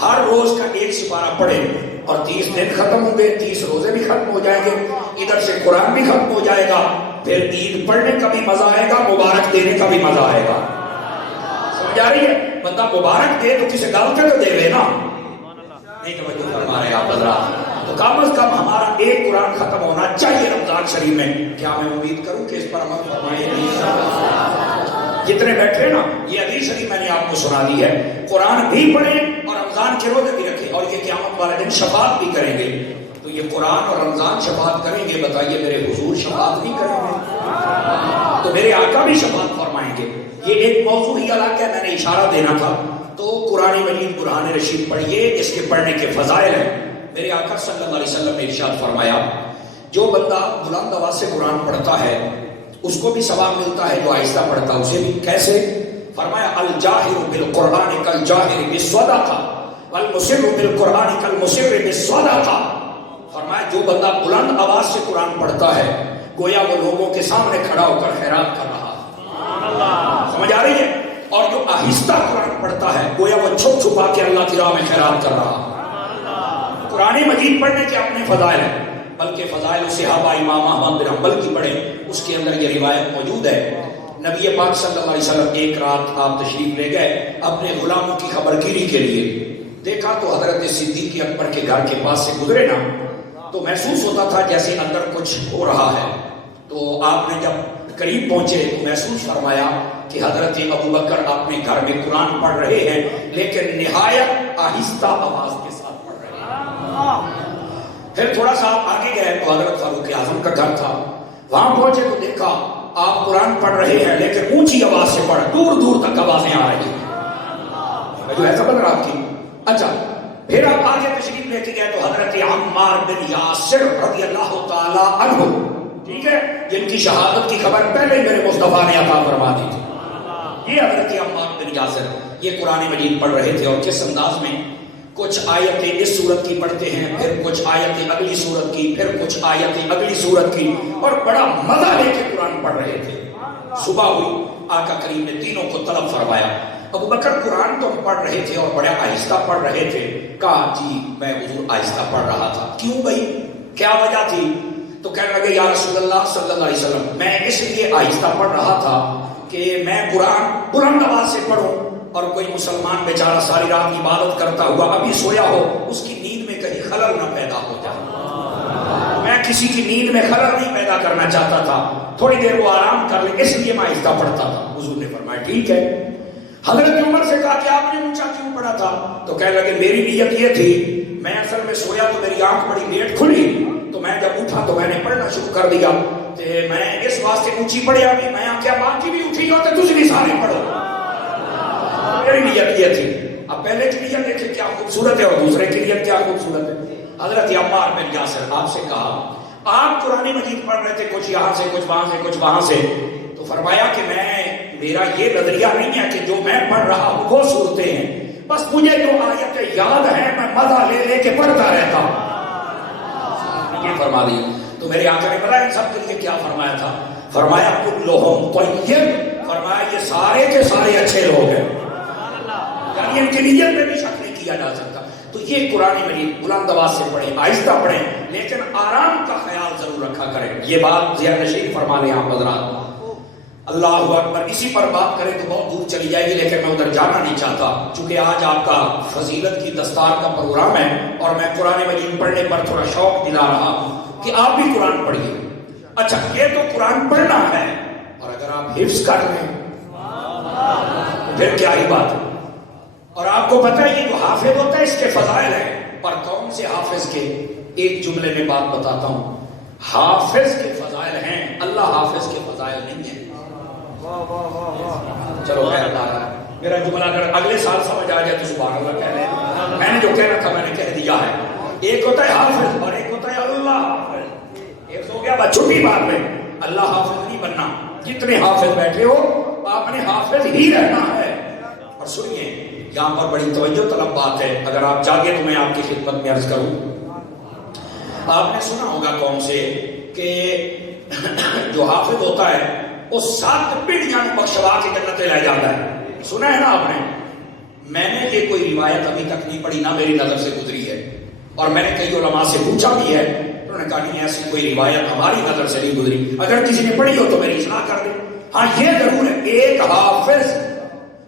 ہر روز کا ایک سپارہ پڑھیں اور 30 دن ختم ہوں گے، 30 روزے بھی ختم ہو جائیں گے، ادھر سے قرآن بھی ختم ہو جائے گا. پھر عید پڑھنے کا بھی مزہ آئے گا، مبارک دینے کا بھی مزہ آئے گا. سمجھ آ رہی ہے؟ بندہ مبارک دے تو کسی گل کے تو دے لے نا. نہیں توجہ فرما رہے آپ حضرات. تو کم از کم ہمارا ایک قرآن ختم ہونا چاہیے رمضان شریف میں. کیا میں امید کروں کہ اس پر عمل فرمائیں گے؟ جتنے بیٹھے نا یہ حدیث شریف میں نے آپ کو سنا دی ہے. قرآن بھی پڑھیں اور رمضان کے روزے بھی رکھیں، اور یہ قیامت والے دن شفاعت بھی کریں گے. تو یہ قرآن اور رمضان شفاعت کریں گے، بتائیے میرے حضور شفاعت نہیں کریں گے تو میرے آقا بھی شفاعت فرمائیں گے. یہ ایک موضوع ہی الگ ہے، میں نے اشارہ دینا تھا. تو قرآن مجید برہان رشید پڑھیے، اس کے پڑھنے کے فضائل ہیں. میرے آقا صلی اللہ علیہ وسلم نے ارشاد فرمایا جو بندہ بلند آواز سے قرآن پڑھتا ہے اس کو بھی ثواب ملتا ہے، جو آہستہ پڑھتا ہے اسے بھی. کیسے؟ فرمایا الجاہر بالقرآن کالجاہر بالصدقہ والمسر بالقرآن کالمسر بالصدقہ. فرمایا جو بندہ بلند آواز سے قرآن پڑھتا ہے گویا وہ لوگوں کے سامنے کھڑا ہو کر خیرات کر رہا ہے. سمجھ آ رہی ہے؟ اور جو آہستہ قرآن پڑھتا ہے گویا وہ چھپ چھپا کے اللہ کی راہ میں خیرات کر رہا ہے. قرآن مجید پڑھنے کے اپنے فضائل ہیں، بلکہ فضائل صحابہ امام احمد بن حنبل کی پڑھیں، اس کے اندر یہ روایت موجود ہے. نبی پاک صلی اللہ علیہ وسلم ایک رات آپ تشریف لے گئے اپنے غلاموں کی خبرگیری کے لیے. دیکھا تو حضرت صدیق اکبر کے گھر کے پاس سے گزرے نا تو محسوس ہوتا تھا جیسے اندر کچھ ہو رہا ہے. تو آپ نے جب قریب پہنچے تو محسوس فرمایا کہ حضرت ابوبکر اپنے گھر میں قرآن پڑھ رہے ہیں لیکن نہایت آہستہ آواز کے ساتھ پڑھ رہے ہیں. پھر تھوڑا سا آپ آگے گئے تو حضرت فاروق اعظم کا گھر تھا. وہاں پہنچے تو دیکھا آپ قرآن پڑھ رہے ہیں لیکن اونچی آواز سے پڑھ، دور دور تک آوازیں آ رہی ہیں. جو ایسا بن رہا آپ کی. اچھا پھر آپ آگے تشریف لے کے گئے تو حضرت عمار بن یاسر رضی اللہ تعالی عنہ، ٹھیک ہے، جن کی شہادت کی خبر پہلے میرے مصطفیٰ نے عطا فرما دی تھی. یہ حضرت عمار بن یاسر یہ قرآن مجید پڑھ رہے تھے، اور کس انداز میں؟ کچھ آیتیں اس سورت کی پڑھتے ہیں، پھر کچھ آیتیں اگلی سورت کی، پھر کچھ آیتیں اگلی سورت کی، اور بڑا مزہ لے کے قرآن پڑھ رہے تھے. صبح ہوئی آقا کریم نے تینوں کو طلب فرمایا ابو بکر قرآن تو پڑھ رہے تھے اور بڑے آہستہ پڑھ رہے تھے. کہا جی میں حضور آہستہ پڑھ رہا تھا. کیوں بھائی کیا وجہ تھی؟ تو کہنے لگے یا رسول اللہ صلی اللہ علیہ وسلم میں اس لیے آہستہ پڑھ رہا تھا کہ میں قرآن بلند آواز سے پڑھوں اور کوئی مسلمان بیچارہ ساری رات عبادت کرتا ہوا ابھی سویا ہو, اس کی نیند میں کہیں خلل نہ پیدا ہو جائے. میں کسی کی نیند میں خلل نہیں پیدا کرنا چاہتا تھا, تھوڑی دیر وہ آرام کر لے, اس لیے میں آہستہ پڑھتا تھا. حضور نے فرمایا ٹھیک ہے. حضرت عمر سے کہا کہ آپ نے اونچا کیوں پڑھا تھا؟ تو کہنے لگے میری نیت یہ تھی, میں اصل میں سویا تو میری آنکھ بڑی لیٹ کھلی, تو میں جب اٹھا تو میں نے پڑھنا شروع کر دیا. میں اس واسطے اونچی پڑھیا بھی میں کیا باقی بھی اٹھی ہو تو تجھ بھی سارے پڑھو. میری نیت یہ تھی. اب پہلے کی نیت دیکھیں کیا خوبصورت ہے اور دوسرے کی نیت کیا خوبصورت ہے. حضرت عمار بن یاسر آپ سے کہا آپ قرآن مجید پڑھ رہے تھے, کچھ یہاں سے کچھ وہاں سے کچھ وہاں سے, تو فرمایا کہ میرا یہ نظریہ نہیں ہے کہ جو میں پڑھ رہا ہوں وہ صورتیں ہیں, بس مجھے جو آیتیں یاد ہیں میں مزہ لے لے کے پڑھتا رہتا ہوں. یہ فرما دی. تو میرے آقا نے پتا ان سب کے لیے کیا فرمایا تھا؟ فرمایا کلہم طیب, فرمایا یہ سارے کے سارے اچھے لوگ ہیں, یعنی ان کی نیت میں بھی شک نہیں کیا جا سکتا. تو یہ قرآن مجید بلند آواز سے پڑھیں, آہستہ پڑھیں, لیکن آرام کا خیال ضرور رکھا کریں. یہ بات ذہن نشین فرما لیں آپ حضرات. اللہ اکبر. اسی پر بات کریں تو بہت دور چلی جائے گی, لیکن میں ادھر جانا نہیں چاہتا چونکہ آج آپ کا فضیلت کی دستار کا پروگرام ہے اور میں قرآن مجید پڑھنے پر تھوڑا شوق دلا رہا ہوں کہ آپ بھی قرآن پڑھیے. اچھا یہ تو قرآن پڑھنا ہے, اور اگر آپ حفظ کر لیں پھر کیا ہی بات ہے. اور آپ کو پتہ ہے یہ جو حافظ ہوتا ہے اس کے فضائل ہیں, پر کون سے حافظ کے؟ ایک جملے میں بات بتاتا ہوں. حافظ کے فضائل ہیں, اللہ حافظ کے فضائل نہیں ہیں. چلو خیر اللہ, میرا جملہ اگر اگلے سال سمجھ آ جائے تو سبحان اللہ کہہ لیں. میں نے جو کہنا تھا میں نے کہہ دیا ہے. ایک ہوتا ہے حافظ اور ایک ہوتا ہے اللہ حافظ. ایک ہو گیا بات چھوٹی بات میں, اللہ حافظ نہیں بننا. جتنے حافظ بیٹھے ہو آپ نے حافظ ہی رہنا ہے. اور سنیے یہاں پر بڑی توجہ طلب بات ہے, اگر آپ چاہتے تو میں آپ کی خدمت میں عرض کروں. آپ نے سنا ہوگا قوم سے کہ جو حافظ ہوتا ہے وہ 7 پیڑھیاں بخشوا کے جنت لے جاتا ہے. سنا ہے نا آپ نے؟ میں نے یہ کوئی روایت ابھی تک نہیں پڑھی, نہ میری نظر سے گزری ہے, اور میں نے کئی علماء سے پوچھا بھی ہے, انہوں نے کہا نہیں ایسی کوئی روایت ہماری نظر سے نہیں گزری. اگر کسی نے پڑھی ہو تو میری اصلاح کر دیں. ہاں یہ ضرور ہے ایک حافظ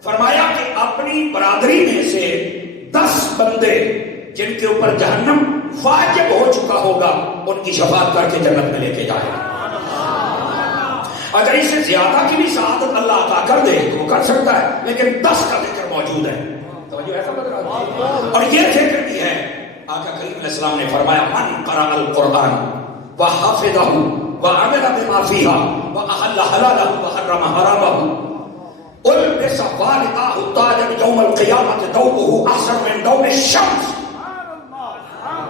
فرمایا کہ اپنی برادری میں سے 10 بندے جن کے اوپر جہنم واجب ہو چکا ہوگا ان کی شفاعت کر کے جنت میں لے کے جائے. اگر اسے زیادہ کی بھی سعادت اللہ عطا کر دے تو وہ کر سکتا ہے, لیکن 10 کا ذکر موجود ہے. توجہ ایسا لگ رہا ہے. اور یہ ذکر بھی ہے, آقا کریم علیہ السلام نے فرمایا من قرأ القرآن وحفظہ وعمل بما فیہا واحل حلالہ وحرم حرامہ البس والداہ تاجا یوم القیامت دوبہ احسن من دوب الشمس.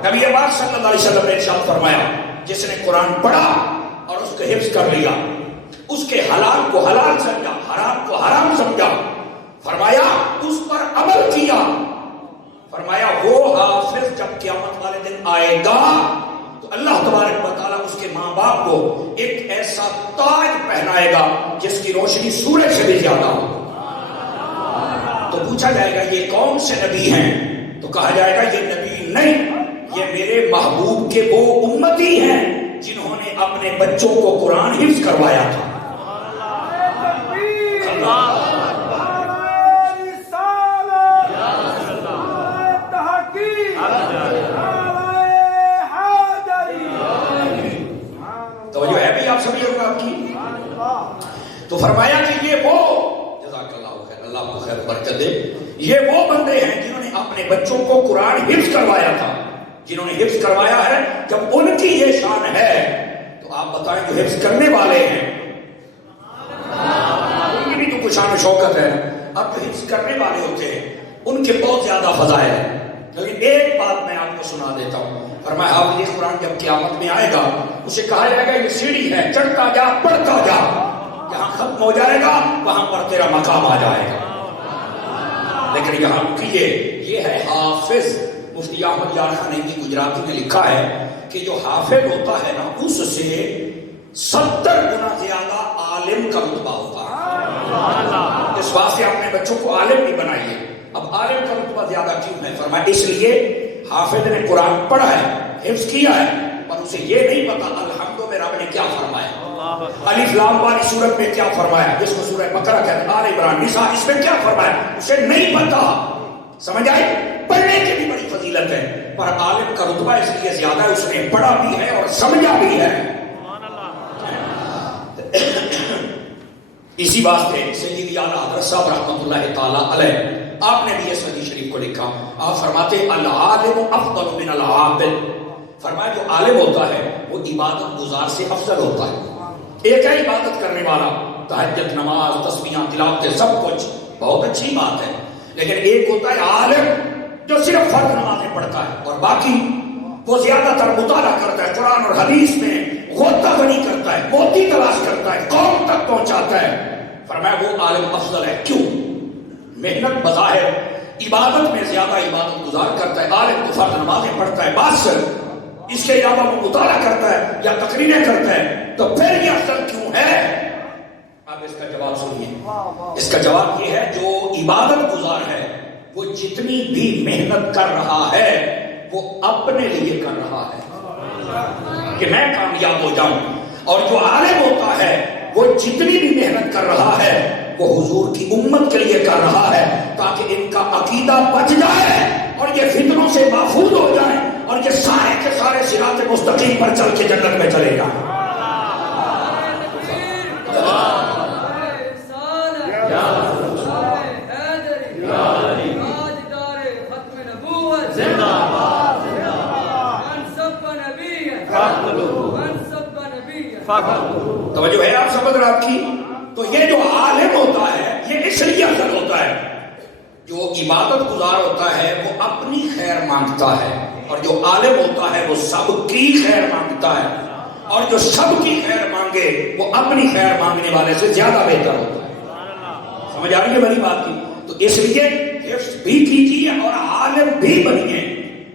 نبی پاک صلی اللہ علیہ وسلم نے ارشاد فرمایا جس نے قرآن پڑھا اور اس کو حفظ کر لیا, اس کے حلال کو حلال سمجھا, حرام کو حرام سمجھا, فرمایا اس پر عمل کیا, فرمایا وہ حافظ جب قیامت والے دن آئے گا تو اللہ تبارک و تعالیٰ اس کے ماں باپ کو ایک ایسا تاج پہنائے گا جس کی روشنی سورج سے بھی زیادہ ہو. تو پوچھا جائے گا یہ کون سے نبی ہیں؟ تو کہا جائے گا یہ نبی نہیں, یہ میرے محبوب کے وہ امتی ہیں جنہوں نے اپنے بچوں کو قرآن حفظ کروایا تھا. توجہ ہے بھی آپ سبھی لوگ آپ کی. تو فرمایا کہ یہ وہ, جزاک اللہ خیر, اللہ آپ کو خیر برکت دے, یہ وہ بندے ہیں جنہوں نے اپنے بچوں کو قرآن حفظ کروایا تھا. جنہوں نے حفظ کروایا ہے, جب ان کی یہ شان ہے تو آپ بتائیں جو حفظ کرنے والے ہیں ان کی بھی تو کچھ شان و شوکت ہے. اب جو حفظ کرنے والے ہوتے ہیں ان کے بہت زیادہ فضائل ہیں, لیکن ایک بات میں آپ کو سنا دیتا ہوں. فرمایا حافظ قرآن جب قیامت میں آئے گا اسے کہا جائے گا یہ سیڑھی ہے, چڑھتا جا پڑھتا جا, جہاں ختم ہو جائے گا وہاں پر تیرا مقام آ جائے گا. لیکن یہاں رکیے, یہ ہے حافظ. مفتی احمد یار خانیجی گجراتی نے لکھا ہے کہ جو حافظ ہوتا ہے نا اس سے 70 گنا زیادہ عالم کا رتبہ ہوتا ہے. اس واسطے اپنے بچوں کو عالم بھی بنائیے. اب عالم کا رتبہ زیادہ کیوں ہے؟ فرمایا اس لیے حافظ نے قرآن پڑھا ہے، حفظ کیا ہے، پر اسے یہ نہیں پتا الحمد میں رب نے کیا فرمایا، الف لام والی سورت میں کیا فرمایا، جس کو سورہ بقرہ کہتے ہیں، آل عمران، نساء، اس میں کیا فرمایا، اسے نہیں پتا. سمجھ آئے؟ پڑھنے کی بھی بڑی فضیلت ہے، پر عالم کا رتبہ اس لیے زیادہ ہے، اس نے پڑھا بھی ہے اور سمجھا بھی ہے. اسی واسطے سیدی اعلیٰ حضرت صاحب رحمۃ اللہ تعالی علیہ آپ نے بھی اس حدیث شریف کو لکھا. آپ فرماتے العالم افضل من العابد. فرمایا جو عالم ہوتا ہے وہ عبادت گزار سے افضل ہوتا ہے. ایک ہے عبادت کرنے والا، تہجد، نماز، تسبیحاں، تلاوتیں، سب کچھ بہت اچھی بات ہے، لیکن ایک ہوتا ہے عالم جو صرف فرض نمازیں پڑھتا ہے اور باقی وہ زیادہ تر مطالعہ کرتا ہے، قرآن اور حدیث میں غوطہ بنی کرتا ہے، موتی تلاش کرتا ہے، قوم تک پہنچاتا ہے. فرمایا وہ عالم افضل ہے. کیوں؟ محنت بظاہر عبادت میں زیادہ عبادت گزار کرتا ہے، عالم تو فرض نمازیں پڑھتا ہے بس، اس کے علاوہ وہ مطالعہ کرتا ہے یا تقریریں کرتا ہے، تو پھر یہ افضل کیوں ہے؟ اب اس کا جواب سنیے. اس کا جواب یہ ہے جو عبادت گزار ہے وہ جتنی بھی محنت کر رہا ہے وہ اپنے لیے کر رہا ہے کہ میں کامیاب ہو جاؤں، اور جو عالم ہوتا ہے وہ جتنی بھی محنت کر رہا ہے وہ حضور کی امت کے لیے کر رہا ہے تاکہ ان کا عقیدہ بچ جائے اور یہ فتنوں سے محفوظ ہو جائے اور یہ سارے کے سارے صراط مستقیم پر چل کے جنت میں چلے جائیں. توجہ ہے آپ سمجھ رہے آپ کی؟ تو یہ جو عالم ہوتا ہے یہ اس لیے افضل ہوتا ہے. جو عبادت گزار ہوتا ہے وہ اپنی خیر مانگتا ہے، اور جو عالم ہوتا ہے وہ سب کی خیر مانگتا ہے، اور جو سب کی خیر مانگے وہ اپنی خیر مانگنے والے سے زیادہ بہتر ہوتا ہے. سمجھ آ رہی ہے بڑی بات کی؟ تو اس لیے حفظ بھی کیجیے اور عالم بھی بنیے.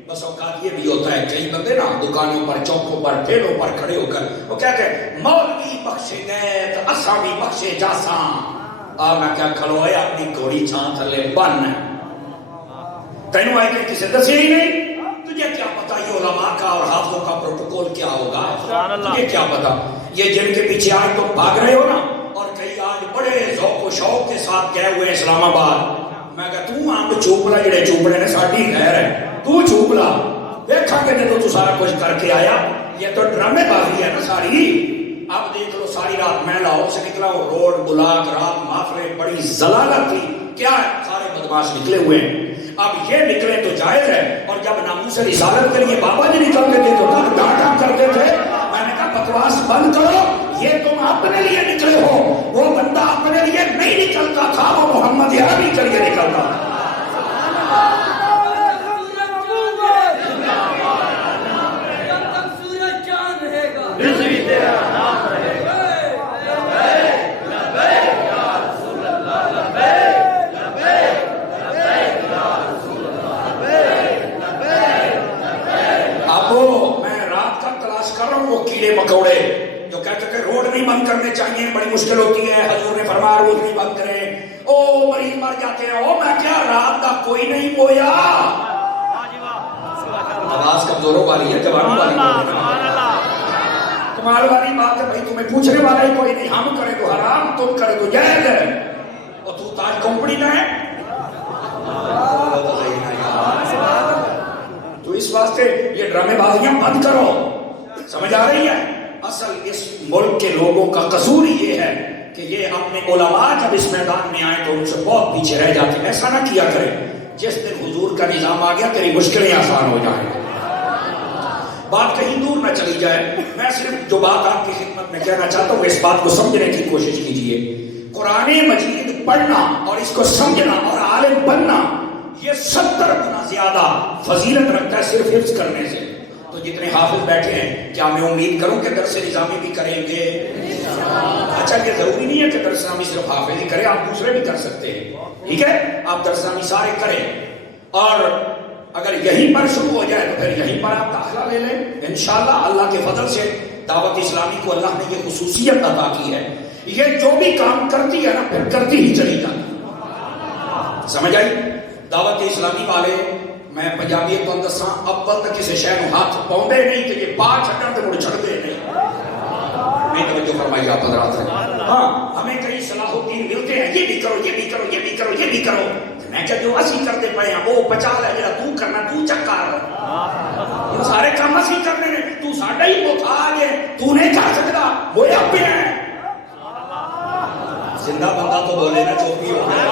بس اوقات یہ بھی ہوتا ہے کئی بندے نا دکانوں پر، چوکوں پر، ٹھیلوں پر کھڑے ہو کر وہ کہتے ہیں مولوی بخشے گئے تو اساں بھی بخشے جاساں. میں کیا کھلو ہے اپنی گھوڑی چھان تھلے بن، تینوں آئے کہ کسی دسے ہی نہیں. تجھے کیا پتا یہ علماء کا اور حافظوں کا پروٹوکول کیا ہوگا؟ تجھے کیا پتا؟ یہ جن کے پیچھے آج تم بھاگ رہے ہو نا، اور کئی آج بڑے ذوق و شوق کے ساتھ گئے ہوئے اسلام آباد. میں کہا تو آم چوپڑا جڑے چوپڑے نے ساڑی خیر ہے، تو چوپڑا دیکھا کہ تو سارا کچھ کر کے آیا. یہ تو ڈرامے بازی ہے نا ساری. اب دیکھ لو ساری رات میں لاہور سے نکلا، وہ روڈ بلاک رات محافلے بڑی ضلالت تھی. کیا ہے؟ سارے بدماش نکلے ہوئے ہیں. اب یہ نکلے تو جائز ہے، اور جب ناموس رسالت کے لیے بابا جی نکلتے تھے تو ڈانٹا کرتے تھے. میں نے کہا بکواس بند کرو، یہ تم اپنے لیے نکلے ہو، وہ بندہ اپنے لیے نہیں نکلتا تھا، وہ محمد عربی کے لیے نکلتا تھا. مکوڑے جو کہتے کہ روڈ نہیں بند کرنے چاہیے، بڑی مشکل ہوتی ہے، حضور نے فرمایا روڈ نہیں بند کریں، او مریض مر جاتے ہیں. او میں کیا رات کا کوئی نہیں بویا؟ آواز کمزوروں والی ہے، جوانوں والی کمال والی بات ہے بھائی. تمہیں پوچھنے والا ہی کوئی نہیں، ہم کرے تو حرام، تم کرے تو جائز ہے. اور تو تاج کمپنی نہ ہے تو اس واسطے یہ ڈرامے بازیاں بند کرو. سمجھ آ رہی ہے؟ اصل اس ملک کے لوگوں کا قصور یہ ہے کہ یہ اپنے علماء جب اس میدان میں آئے تو ان سے بہت پیچھے رہ جاتے ہیں. ایسا نہ کیا کرے. جس دن حضور کا نظام آ گیا تیری مشکلیں آسان ہو جائیں. بات کہیں دور نہ چلی جائے. میں صرف جو بات آپ کی خدمت میں کہنا چاہتا ہوں اس بات کو سمجھنے کی کوشش کیجیے. قرآن مجید پڑھنا اور اس کو سمجھنا اور عالم بننا یہ 70 گنا زیادہ فضیلت رکھتا ہے صرف حفظ کرنے سے. تو جتنے حافظ بیٹھے ہیں کیا میں امید کروں کہ درس نظامی بھی کریں گے؟ اچھا یہ ضروری نہیں ہے کہ درس نظامی صرف حافظ ہی کرے، آپ دوسرے بھی کر سکتے ہیں. ٹھیک ہے، آپ درس نظامی سارے کریں، اور اگر یہیں پر شروع ہو جائے تو پھر یہیں پر آپ داخلہ لے لیں انشاءاللہ. اللہ کے فضل سے دعوت اسلامی کو اللہ نے یہ خصوصیت عطا کی ہے، یہ جو بھی کام کرتی ہے نا پھر کرتی ہی چلی جاتی. سمجھ آئی؟ دعوت اسلامی والے میں پنجابی تو دساں اول تک کسی شہر ہاتھ پاؤندے نہیں کہ یہ پا چھٹن تے مڑ چھڑدے نہیں توجہ فرمائی آپ حضرات نے. ہاں ہمیں کئی صلاح الدین ملتے ہیں، یہ بھی کرو یہ بھی کرو یہ بھی کرو یہ بھی کرو. میں کہ جو اسی کرتے پئے ہیں وہ بچا لے جڑا تو کرنا تو چکا رہا. یہ سارے کام اسی کرنے نے، تو ساڈا ہی محتاج ہے، تو نہیں کر سکتا وہ آپ ہیں. زندہ بندہ تو بولے نا چوپی ہو گیا.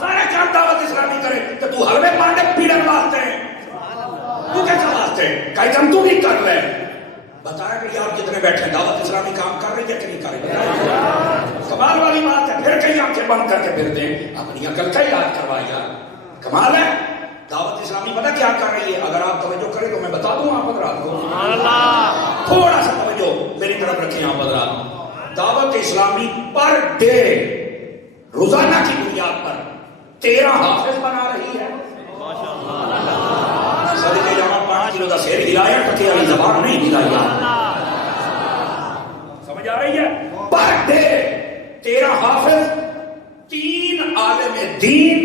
سارے کام دعوت اسلامی کرے کہ تو حلوے پانڈے پیڑن واسطے ہیں، تو کیسا واسطے ہیں؟ کئی کام تو نہیں کر رہے. بتایا کہ آپ جتنے بیٹھے دعوت اسلامی کام کر رہی ہے کہ نہیں کر رہی؟ کمال والی بات ہے. پھر کئی آنکھیں بند کر کے پھرتے ہیں، اپنی عقل کا یاد کروایا. کمال ہے. دعوت اسلامی پتہ کیا کر رہی ہے؟ اگر آپ توجہ کریں تو میں بتا دوں آپ حضرات کو. تھوڑا سا توجہ میری طرف رکھیں آپ حضرات. دعوت اسلامی پر ڈے روزانہ کی بنیاد پر 13 حافظ بنا رہی ہے. صدقے جامع 5 کلو کا سیر ہلایا، ٹکے والی زبان نہیں ہلایا. سمجھ آ رہی ہے؟ پر ڈے 13 حافظ، 3 عالم دین،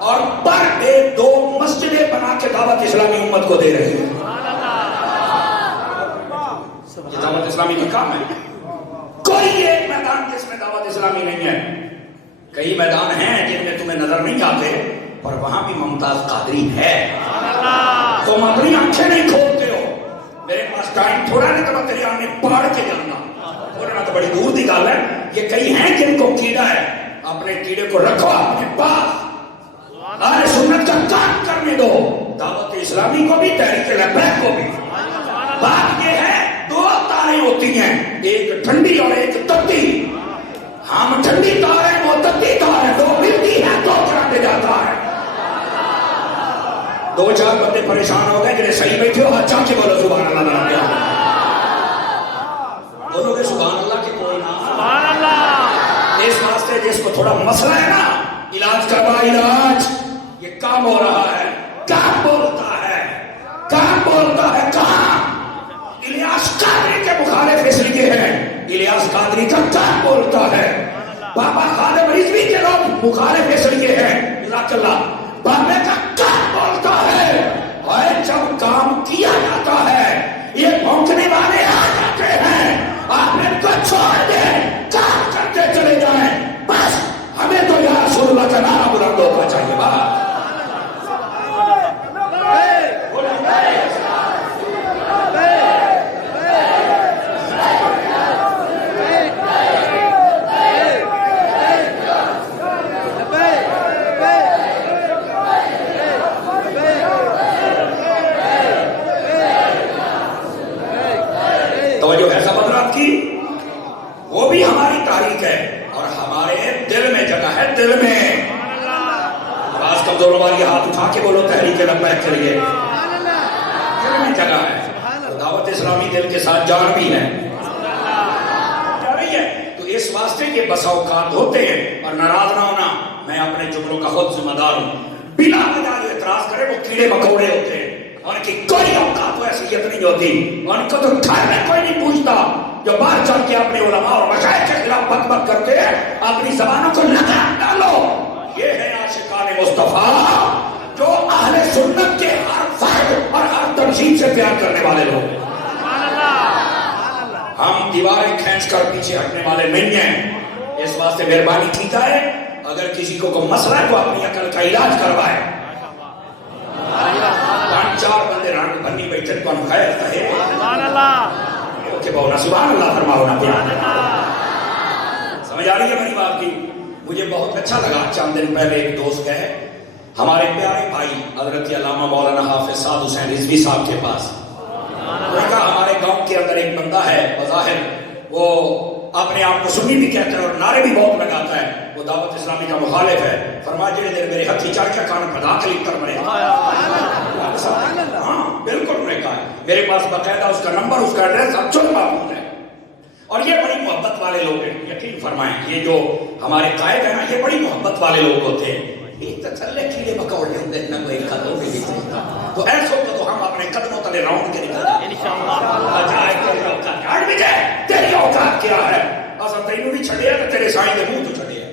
اور پر ڈے 2 مسجدیں بنا کے دعوت اسلامی امت کو دے رہی ہے. یہ دعوت اسلامی کا کام ہے. کوئی ایک میدان جس میں دعوت اسلامی نہیں ہے. کئی میدان ہیں جن میں تمہیں نظر نہیں آتے، پر وہاں بھی ممتاز قادری ہے. تم اپنی آنکھیں نہیں کھولتے ہو. میرے پاس ٹائم تھوڑا نہیں تو میں تیری آنکھیں پاڑ کے جانا، بولنا تو بڑی دور کی گل ہے. یہ کئی ہیں جن کو کیڑا ہے، اپنے کیڑے کو رکھو اپنے پاس. اہل سنت کا کام کرنے دو، دعوت اسلامی کو بھی تحریک لبیک کو بھی. بات یہ ہے 2 تاریں ہوتی ہیں، ایک ٹھنڈی اور ایک تپتی. ہم ٹھنڈی تار ہیں، وہ تپتی تار ہے. 2 ملتی ہے تو چڑھتے جاتا ہے. 2-4 بندے پریشان ہو گئے جنہیں صحیح بیٹھے ہو، اچھا کے بولو سبحان اللہ نام کیا بولو گے؟ سبحان اللہ کے کوئی نام. سبحان اللہ. اس واسطے جس کو تھوڑا مسئلہ ہے نا، علاج کروا. علاج یہ کام ہو رہا ہے. کام بولتا ہے، کام بولتا ہے. کہاں؟ الیاس قادری کے مخالف اس لیے ہیں. الیاس قادری کا کام بولتا ہے. بابا خادم رضوی کے لوگ مخالف اس لیے ہیں. جزاک اللہ. بابے کا کام بولتا ہے. اور جب کام کیا جاتا ہے یہ بھونکنے والے آ جاتے ہیں. آپ ان کو چھوڑ دیں، کام کرتے چلے جائیں. بس ہمیں تو یا رسول اللہ کا نعرہ بلند ہونا چاہیے. بات توجہ ہے سب حضرات کی. وہ بھی ہماری تاریخ ہے اور ہمارے دل میں جگہ ہے. دل میں آواز کمزور والی ہاتھ اٹھا کے بولو تحریک لبیک کے لیے. دل میں جگہ ہے. دعوت اسلامی دل کے ساتھ جان بھی ہے. جا رہی ہے. تو اس واسطے کے بسا اوقات ہوتے ہیں، اور ناراض نہ ہونا، میں اپنے جملوں کا خود ذمہ دار ہوں. بلا وجہ جو اعتراض کرے وہ کیڑے مکوڑے ہوتے ہیں. ان کی کوئی اوقات و حیثیت نہیں ہوتی. ان کو تو گھر میں کوئی نہیں پوچھتا. جو باہر چل کے اپنے علماء اور مشائخ کے خلاف بک بک کرتے ہیں، اپنی زبانوں کو لگام ڈالو. یہ ہے عاشقان مصطفیٰ، جو اہل سنت کے ہر فرد اور ہر تنظیم سے پیار کرنے والے لوگ. ہم دیواریں کھینچ کر پیچھے ہٹنے والے نہیں ہیں. اس واسطے مہربانی کی جائے، اگر کسی کو کوئی مسئلہ ہے تو اپنی عقل کا علاج کروائے. 5-4 بندے رنگ بنی بیٹھے تو ہم خیر کہے سبحان اللہ کہ بولا سبحان اللہ فرماؤ نا. سمجھ آ رہی ہے میری بات کی؟ مجھے بہت اچھا لگا. چند دن پہلے ایک دوست گئے ہمارے پیارے بھائی حضرت علامہ مولانا حافظ سعد حسین رضوی صاحب کے پاس. انہوں نے کہا ہمارے گاؤں کے اندر ایک بندہ ہے، بظاہر وہ اپنے آپ کو سنی بھی کہتا ہے اور نعرے بھی بہت لگاتا ہے، وہ دعوت اسلامی کا مخالف ہے. فرمایا جڑے دیر میرے ہاتھی چڑھ کے کان پدا کلک کر مرے. ہاں بالکل انہوں نے کہا ہے. میرے پاس باقاعدہ اس کا نمبر، اس کا ایڈریس اب چل موجود ہے. اور یہ بڑی محبت والے لوگ ہیں. یقین فرمائیں یہ جو ہمارے قائد ہیں نا، یہ بڑی محبت والے لوگ ہوتے ہیں. تسلے کیڑے مکوڑے ہوتے ہیں، نہ کوئی قدم نہیں دیتے. تو ایسا ہوتا تو ہم اپنے قدموں تلے راؤنڈ کے نکل جائیں انشاءاللہ. جائے تیری اوقات آڑ بھی جائے، تیری اوقات کیا ہے؟ اصل تینوں بھی چھڑے ہیں تو تیرے سائیں کے منہ تو چھڑے ہیں.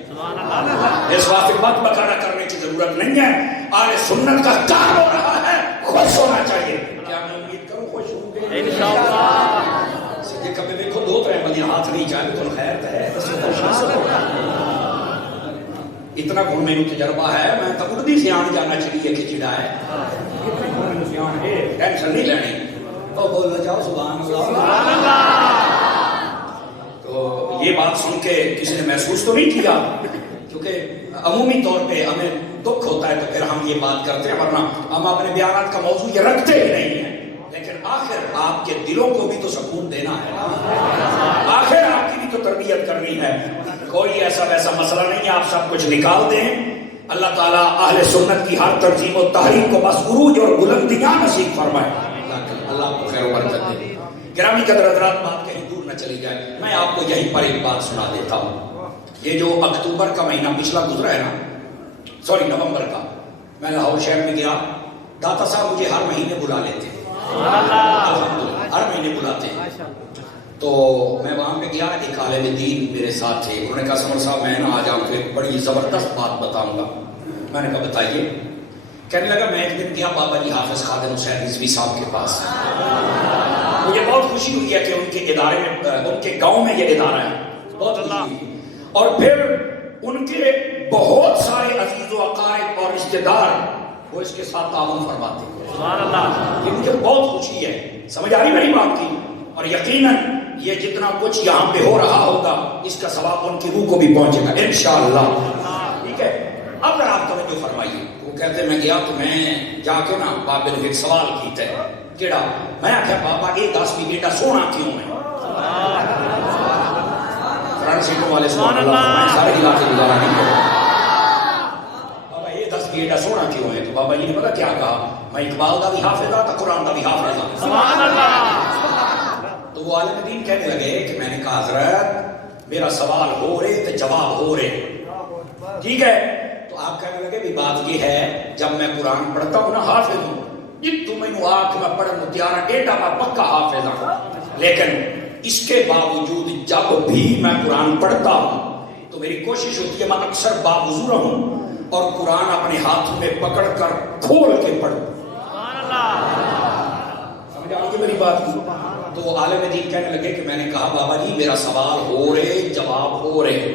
اس واسطے بک بکانا کرنے کی ضرورت نہیں ہے. آل سنت کا کام ہو رہا ہے, خوش ہونا چاہیے. کیا میں امید کروں خوش ہوں گے انشاءاللہ. سیدھے کبھی دیکھو دو ترے بندے ہاتھ نہیں جائے تو خیر ہے. اتنا گھر میں تجربہ ہے, میں تو اردی سیان جانا چاہیے کہ چڑا ہے سیان ہے, ٹینشن نہیں لینی. تو بولنا چاہو سبحان اللہ. تو یہ بات سن کے کسی نے محسوس تو نہیں کیا, کیونکہ عمومی طور پہ ہمیں دکھ ہوتا ہے تو پھر ہم یہ بات کرتے ہیں, ورنہ ہم اپنے بیانات کا موضوع یہ رکھتے ہی نہیں ہیں. لیکن آخر آپ کے دلوں کو بھی تو سکون دینا ہے, آخر آپ کی بھی تو تربیت کرنی ہے. کوئی ایسا ویسا مسئلہ نہیں ہے آپ سب کچھ نکال دیں. اللہ تعالیٰ اہل سنت کی ہر ترجیح و تحریک کو بس عروج اور بلندیاں نصیب فرمائے. اللہ کو خیر و برکت دے. گرامی قدر حضرات, بات کہیں دور نہ چلی جائے, میں آپ کو یہیں پر ایک بات سنا دیتا ہوں. یہ جو اکتوبر کا مہینہ پچھلا گزرا ہے نا, سوری نومبر کا, میں لاہور شہر میں گیا. داتا صاحب مجھے ہر مہینے بلا لیتے ہیں, ہر مہینے بلاتے ہیں. تو میں وہاں پہ گیا, ایک عالم دین میرے ساتھ تھے. انہوں نے کہا سمر صاحب میں نا آج آپ کو ایک بڑی زبردست بات بتاؤں گا. میں نے کہا بتائیے. کہنے لگا میں ایک دن گیا بابا جی حافظ خادم حسین رضوی صاحب کے پاس. مجھے بہت خوشی ہوئی ہے کہ ان کے ادارے میں, ان کے گاؤں میں یہ ادارہ ہے, بہت خوشی ہوئی. اور پھر ان کے بہت سارے عزیز و اقارب اور رشتے دار وہ اس کے ساتھ تعاون فرماتے ہیں. سبحان اللہ. یہ مجھے بہت خوشی ہے. سمجھ آ رہی میری بات کی؟ اور یقیناً یہ جتنا کچھ یہاں پہ ہو رہا ہوگا اس کا ثواب ان کی روح کو بھی پہنچے گا انشاءاللہ. ٹھیک ہے, اب اگر آپ توجہ فرمائیے. وہ کہتے میں گیا تو میں جا کے نا بابے نے ایک سوال کیتا ہے. کیڑا؟ میں آخیا بابا یہ 10 بھی بیٹا سونا کیوں ہے؟ فرنٹ سیٹوں والے سبحان اللہ سارے علاقے گزارا نہیں کرے. بابا یہ 10 بھی بیٹا سونا کیوں ہے؟ تو بابا جی نے پتا کیا کہا, میں اقبال دا بھی حافظ تھا تو قرآن دا بھی حافظ تھا. سبحان اللہ. تو وہ عالم دین کہنے لگے کہ میں نے کہا حضرت میرا سوال ہو رہے تو جواب ہو رہے. ٹھیک ہے, تو آپ کہنے لگے بھی بات یہ ہے جب میں قرآن پڑھتا ہوں نا حافظ ہوں, جب میں نے آ کے میں پڑھن تیار ایڈا میں پکا حافظ ہوں. لیکن اس کے باوجود جب بھی میں قرآن پڑھتا ہوں تو میری کوشش ہوتی ہے میں اکثر باوضو رہوں اور قرآن اپنے ہاتھوں میں پکڑ کر کھول کے پڑھوں. سمجھ آ گئی میری بات کی؟ تو عالم دین کہنے لگے کہ میں نے کہا بابا جی میرا سوال ہو رہے جواب ہو رہے.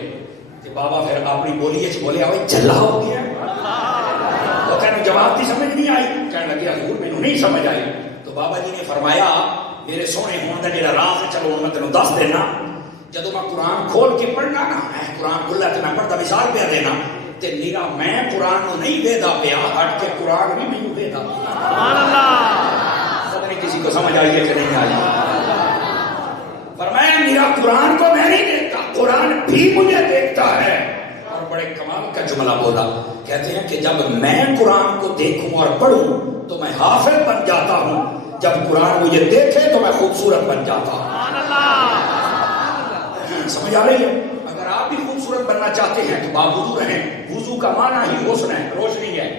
کہ بابا پھر اپنی بولیے بولے آئے جھلا ہو گیا. تو کہنے جواب کی سمجھ نہیں آئی. کہنے لگے حضور میں نہیں سمجھ آئی. تو بابا جی نے فرمایا میرے سونے ہون کا جڑا راز ہے چلو میں تینوں دس دینا. جدو میں قرآن کھول کے پڑھنا نا, میں قرآن کھلا کے میں پڑھتا مثال پہ دینا تے میرا میں قرآن کو نہیں ویدا پیا, ہٹ کے قرآن بھی نہیں ویدا. سبحان اللہ. پتہ نہیں کسی کو سمجھ آئی ہے کہ نہیں آئی. فرمایا میرا قرآن کو میں نہیں دیکھتا, قرآن بھی مجھے دیکھتا ہے. اور بڑے کمال کا جملہ بولا, کہتے ہیں کہ جب میں قرآن کو دیکھوں اور پڑھوں تو میں حافظ بن جاتا ہوں, جب قرآن مجھے دیکھے تو میں خوبصورت بن جاتا ہوں. سمجھ آ رہی ہے؟ اگر آپ بھی خوبصورت بننا چاہتے ہیں تو باوضو رہیں. وضو کا معنی ہی حسن ہے, روشنی ہے.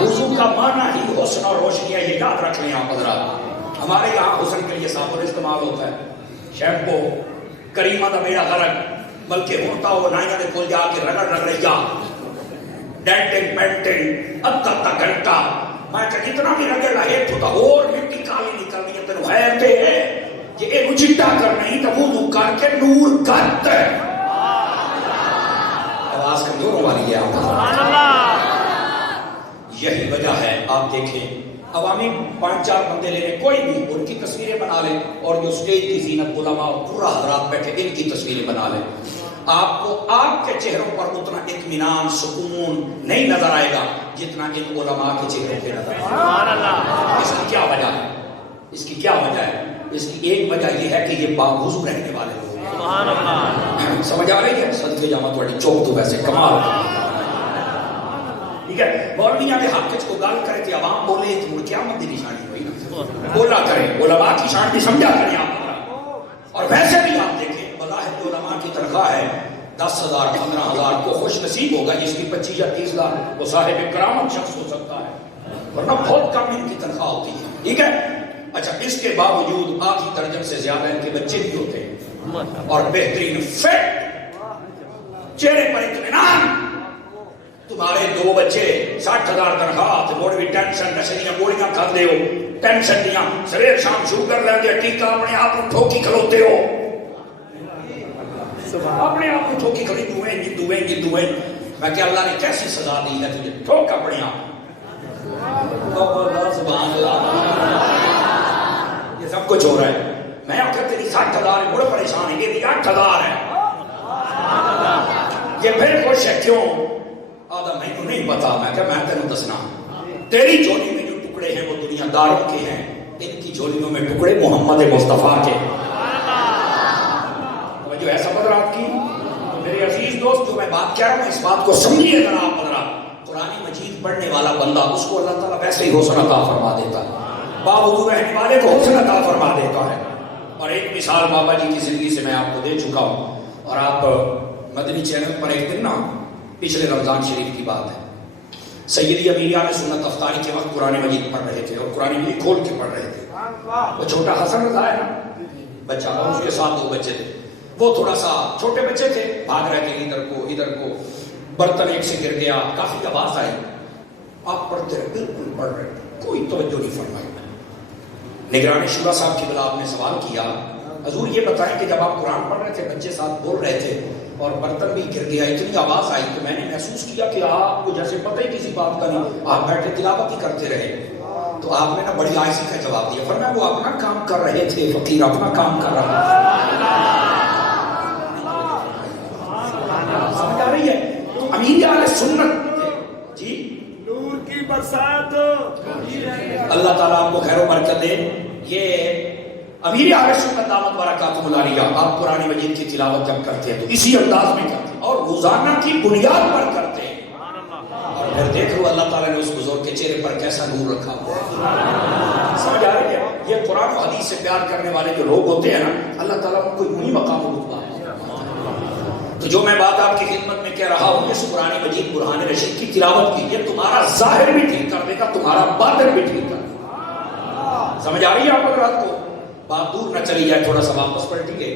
وضو کا معنی ہی حسن اور روشنی ہے, یہ یاد رکھ لیں آپ حضرات. ہمارے یہاں حسن کے لیے صابن استعمال ہوتا ہے, شیمپو, کریمہ دا میرا غرق, بلکہ ہوتا ہو نائیاں دے کھول جا کے رگڑ رگ رہی جا, ڈینٹنگ پینٹنگ ادھا تا گھنٹہ. میں کہ جتنا بھی رگڑ رہے تو اور مٹی کالی نکلنی ہے. تینوں ہے تے ہے کہ اے مجھٹا کر نہیں تو وضو کر کے نور کرت ہے. آواز کمزوروں والی ہے آپ. یہی وجہ ہے. آپ دیکھیں عوامی 5-4 بندے لینے, کوئی بھی ان کی تصویریں بنا لیں, اور جو اسٹیج کی زینت علماء اور پورا حضرات بیٹھے ان کی تصویریں بنا لیں. آپ کو آپ کے چہروں پر اتنا اطمینان سکون نہیں نظر آئے گا جتنا ان علماء کے چہروں پہ نظر آئے گا. اس کی کیا وجہ ہے؟ اس کی کیا وجہ ہے؟ اس کی ایک وجہ یہ ہے کہ یہ باوضو رہنے والے لوگ ہیں. سمجھ آ رہی ہے؟ صدقے جامع تھوڑی چوک تو ویسے کمال. ٹھیک ہے, مولویاں کے حق کو گل کرے کہ عوام بولے تو قیامت کی نشانی ہوئی نا, بولا کرے. علماء کی شان بھی سمجھا کریں آپ. اور ویسے بھی آپ دیکھیں بظاہر علماء کی تنخواہ ہے 10,000 15,000, کو خوش نصیب ہوگا جس کی 25 یا 30 لاکھ وہ صاحب کرامت شخص ہو سکتا ہے, ورنہ بہت کم ان کی تنخواہ ہوتی ہے. ٹھیک ہے. اچھا, اس کے باوجود آدھی درجن سے زیادہ ان کے بچے بھی ہوتے ہیں. اور بہترین فٹ، چہرے پر اطمینان. تمہارے 2 بچے 60,000 تنخواہ موڑ بھی ٹینشن نشریاں گولیاں کھاتے ہو، ٹینشن دیاں سویر شام شوگر لیں گے ٹیکا اپنے آپ کو ٹھوکی کھلوتے ہو، اپنے آپ کو ٹھوکی کھلی دوئیں. میں کہ اللہ نے کیسی سزا دی ہے تجھے، ٹھوک اپنے آپ. سبحان اللہ، یہ سب کچھ ہو رہا ہے. میں آخر تیری 60,000 ہے، بڑا پریشان ہے، یہ 8,000 ہے، یہ پھر خوش ہے. کیوں؟ آدھا میں تو نہیں پتا. میں کہ میں تینوں دسنا، تیری جھولی میں جو ٹکڑے ہیں وہ دنیا داروں کے ہیں، ان کی جھولیوں میں ٹکڑے محمد مصطفیٰ کے. جو ہے سب حضرات کی میرے عزیز دوست، جو میں بات کہہ رہا ہوں اس بات کو سمجھیے ذرا آپ. قرآن مجید پڑھنے والا بندہ، اس کو اللہ تعالیٰ ویسے ہی حسن عطا فرما دیتا ہے، باوجود رہنے والے کو حسن عطا فرما دیتا ہے. اور ایک مثال بابا جی کی زندگی سے میں آپ کو دے چکا ہوں. اور آپ مدنی چینل پر ایک دن نا، پچھلے رمضان شریف کی بات ہے، سیدی امیر اہل سنت افطاری کے وقت قرآن مجید پڑھ رہے تھے، اور قرآن مجید کھول کے پڑھ رہے تھے. وہ چھوٹا حسن رضا ہے نا بچہ، اور اس کے ساتھ 2 بچے تھے. وہ تھوڑا سا چھوٹے بچے تھے، بھاگ رہے تھے ادھر کو. برتن ایک سے گر گیا، کافی آواز آئی. آپ پڑھتے رہے، بالکل پڑھ رہے، کوئی توجہ نہیں فرمائی. نگران شورا صاحب کی بلا آپ نے سوال کیا، حضور یہ بتائیں کہ جب آپ قرآن پڑھ رہے تھے، بچے ساتھ بول رہے تھے اور برتن بھی گر گیا، اتنی آواز آئی کہ میں نے محسوس کیا کہ آپ کو جیسے پتہ ہی کسی بات کا نہیں، آپ بیٹھے تلاوت ہی کرتے رہے. تو آپ نے نا بڑی عاجزی کا جواب دیا، فرمایا وہ اپنا کام کر رہے تھے، فقیر اپنا کام کر رہا تھا. سمجھ آ رہی ہے؟ امیر اہل سنت جی، نور کی برسات، اللہ تعالیٰ آپ کو خیر و برکت دے. یہ امیر اہل سنت دامت برکاتہم العالیہ، آپ قرآن مجید کی تلاوت جب کرتے ہیں تو اسی انداز میں کرتے ہیں، اور روزانہ کی بنیاد پر کرتے ہیں. اور پھر دیکھ لو اللہ تعالیٰ نے اس بزرگ کے چہرے پر کیسا نور رکھا ہوا ہے. سمجھ آ رہی ہے؟ یہ قرآن و حدیث سے پیار کرنے والے جو لوگ ہوتے ہیں نا، اللہ تعالیٰ ان کو یوں مقام و رتبہ. تو جو میں بات آپ کی خدمت میں کہہ رہا ہوں، اس قرآن مجید برہان رشید کی تلاوت کی، یہ تمہارا ظاہر بھی ٹھیک کر دے گا، تمہارا باطن بھی ٹھیک کر دے گا. سمجھ آ رہی ہے آپ حضرات کو؟ بات دور نہ چلی جائے، تھوڑا سا واپس پلٹیے.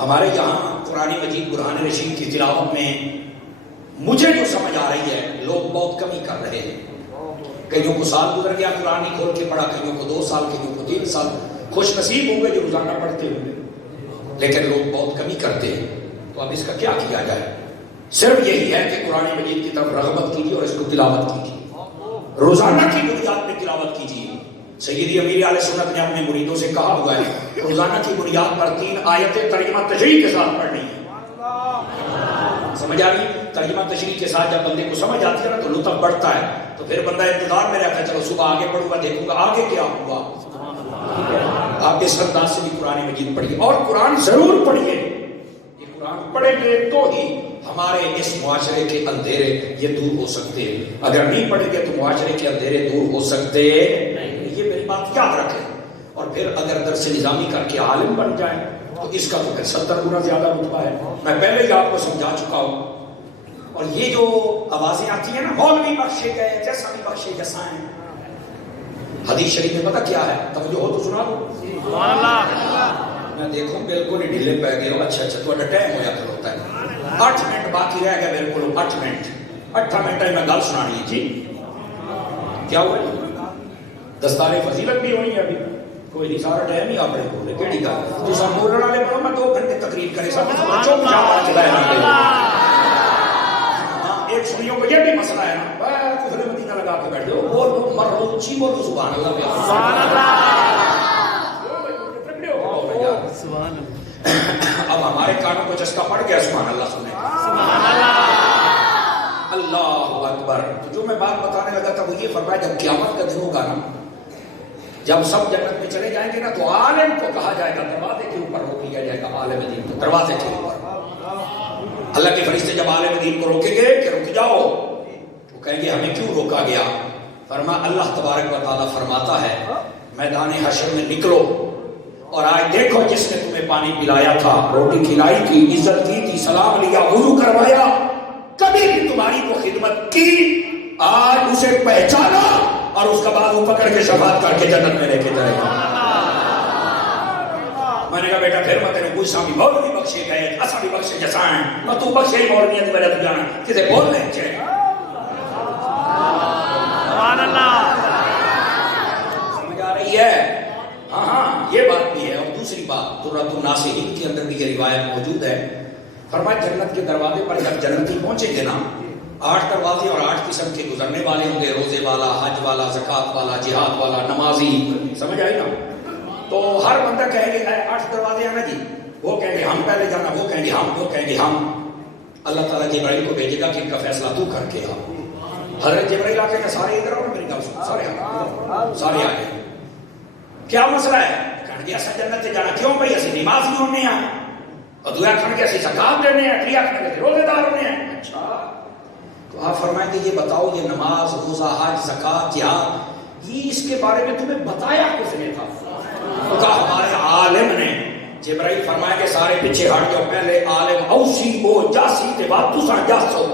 ہمارے یہاں قرآن مجید برہان رشید کی تلاوت میں مجھے جو سمجھ آ رہی ہے، لوگ بہت کمی کر رہے ہیں. کئیوں کو سال گزر گیا قرآن نہیں کھول کے پڑھا، کئیوں کو 2 سال، کئیوں کو 3 سال. خوش نصیب ہوں گے جو روزانہ پڑھتے ہوں گے، لیکن لوگ بہت کمی کرتے ہیں. تو اب اس کا کیا کیا جائے؟ صرف یہی ہے کہ قرآن مجید کی طرف رغبت کیجیے اور اس کو تلاوت کیجیے، روزانہ کی بنیاد میں تلاوت کیجیے. سیدی امیر اہل سنت نے اپنے مریدوں سے کہا ہوا ہے روزانہ کی بنیاد پر 3 آیتیں ترجمہ تشریح کے ساتھ پڑھنی ہے. سمجھ آ رہی؟ ترجمہ تشریح کے ساتھ جب بندے کو سمجھ آتی ہے نا تو لطف بڑھتا ہے. تو پھر بندہ انتظار میں رہتا ہے، چلو صبح آگے پڑھوں گا، دیکھوں گا آگے کیا ہوا. آپ اس انداز سے بھی قرآن مجید پڑھیے، اور قرآن ضرور پڑھیے. قرآن پڑھیں گے تو ہی ہمارے اس معاشرے کے اندھیرے یہ دور ہو سکتے ہیں. اگر نہیں پڑھیں گے تو معاشرے کے اندھیرے دور ہو سکتے نہیں. یہ میری بات یاد رکھیں. اور پھر اگر درس نظامی کر کے عالم بن جائیں تو اس کا تو 70 گنا زیادہ رتبہ ہے. میں پہلے ہی آپ کو سمجھا چکا ہوں. اور یہ جو آوازیں آتی ہیں نا، مولوی بخشے گئے، جیسا بھی بخشے جیسا ہے، حدیث شریف میں پتہ کیا ہے؟ توجہ ہو تو سنا دو. سبحان اللہ. میں دیکھوں بالکل ہی ڈھیلے پہ گئے ہو. اچھا تھوڑا ٹائم ہو جاتا ہوتا ہے، 8 منٹ باقی رہ گیا، بالکل 8 منٹ 8 منٹ میں گل سنانی ہے. جی کیا ہوا؟ دستار فضیلت بھی ہونی ہے ابھی. کوئی نہیں، سارا ٹائم ہی آپ نے بولے کہڑی گل تو سب بولنے والے بولو. میں 2 گھنٹے تقریر کرے سب چپ چاپ چلایا. ایک سنیوں کو یہ بھی مسئلہ ہے نا، کفر مدینہ لگا کے بیٹھ جاؤ، بولو مرو اونچی بولو سبحان اللہ سبحان اللہ. اب ہمارے کانوں کو چسکا پڑ گیا سبحان اللہ سننے کا. اللہ اکبر. تو جو میں بات بتانے لگا تھا وہ یہ فرمایا، جب قیامت کا دن ہوگا نا، جب سب جنت میں چلے جائیں گے نا، تو عالم کو کہا جائے گا، دروازے کے اوپر روک لیا جائے گا. عالم دین کو دروازے کے اوپر. اللہ کے فرشتے جب عالم دین کو روکیں گے کہ رک جاؤ، وہ کہیں گے ہمیں کیوں روکا گیا؟ فرمایا اللہ تبارک و تعالیٰ فرماتا ہے میدان حشر میں نکلو اور آج دیکھو جس نے تمہیں پانی پلایا تھا، روٹی کھلائی تھی، عزت کی تھی، سلام لیا، وضو کروایا، کبھی بھی تمہاری کو خدمت کی، آج اسے پہچانا اور اس کا بازو پکڑ کے شفاعت کر کے جنت میں لے کے جائے گا. میں نے کہا بیٹا پھر میں تیرے کوئی سامی مولوی بخشے گئے اسا بھی بخشے جسائیں میں تو بخشے ہی مولوی دی وجہ تو جانا کسے بولنے چاہے سبحان اللہ سمجھ آ رہی ہے ہاں یہ بات بھی ہے اور دوسری بات درۃ الناصحین کے اندر بھی یہ روایت موجود ہے فرمایا جنت کے دروازے پر جب جنتی پہنچیں گے نا 8 دروازے اور 8 قسم کے گزرنے والے ہوں گے روزے والا حج والا زکات والا جہاد والا نمازی سمجھ آئی نا تو ہر بندہ کہے گے 8 دروازے ہیں نا جی وہ کہیں گے ہم پہلے جانا وہ کہیں گے ہم اللہ تعالیٰ جبرائیل کو بھیجے گا کہ ان کا فیصلہ تو کر کے آ حضرت جبرائیل آ کے سارے ادھر آؤ میری گل سارے آ گئے کیا مسئلہ ہے کہنے گے ایسا جنت سے جانا کیوں بھائی ایسی نماز نہیں ہونے ہیں اور دویا کھانے کے ایسی زکات دینے ہیں تریا کھانے کے روزے دار ہونے ہیں اچھا تو آپ فرمائیں گے یہ بتاؤ یہ نماز روزہ حج زکات جہاد یہ اس کے بارے میں تمہیں بتایا کس نے تھا تو کہا ہمارے عالم نے جبرائیل فرمایا کہ سارے پیچھے ہٹ جاؤ پہلے عالم اوسی وہ جاسی تے بعد دوسرا جاسو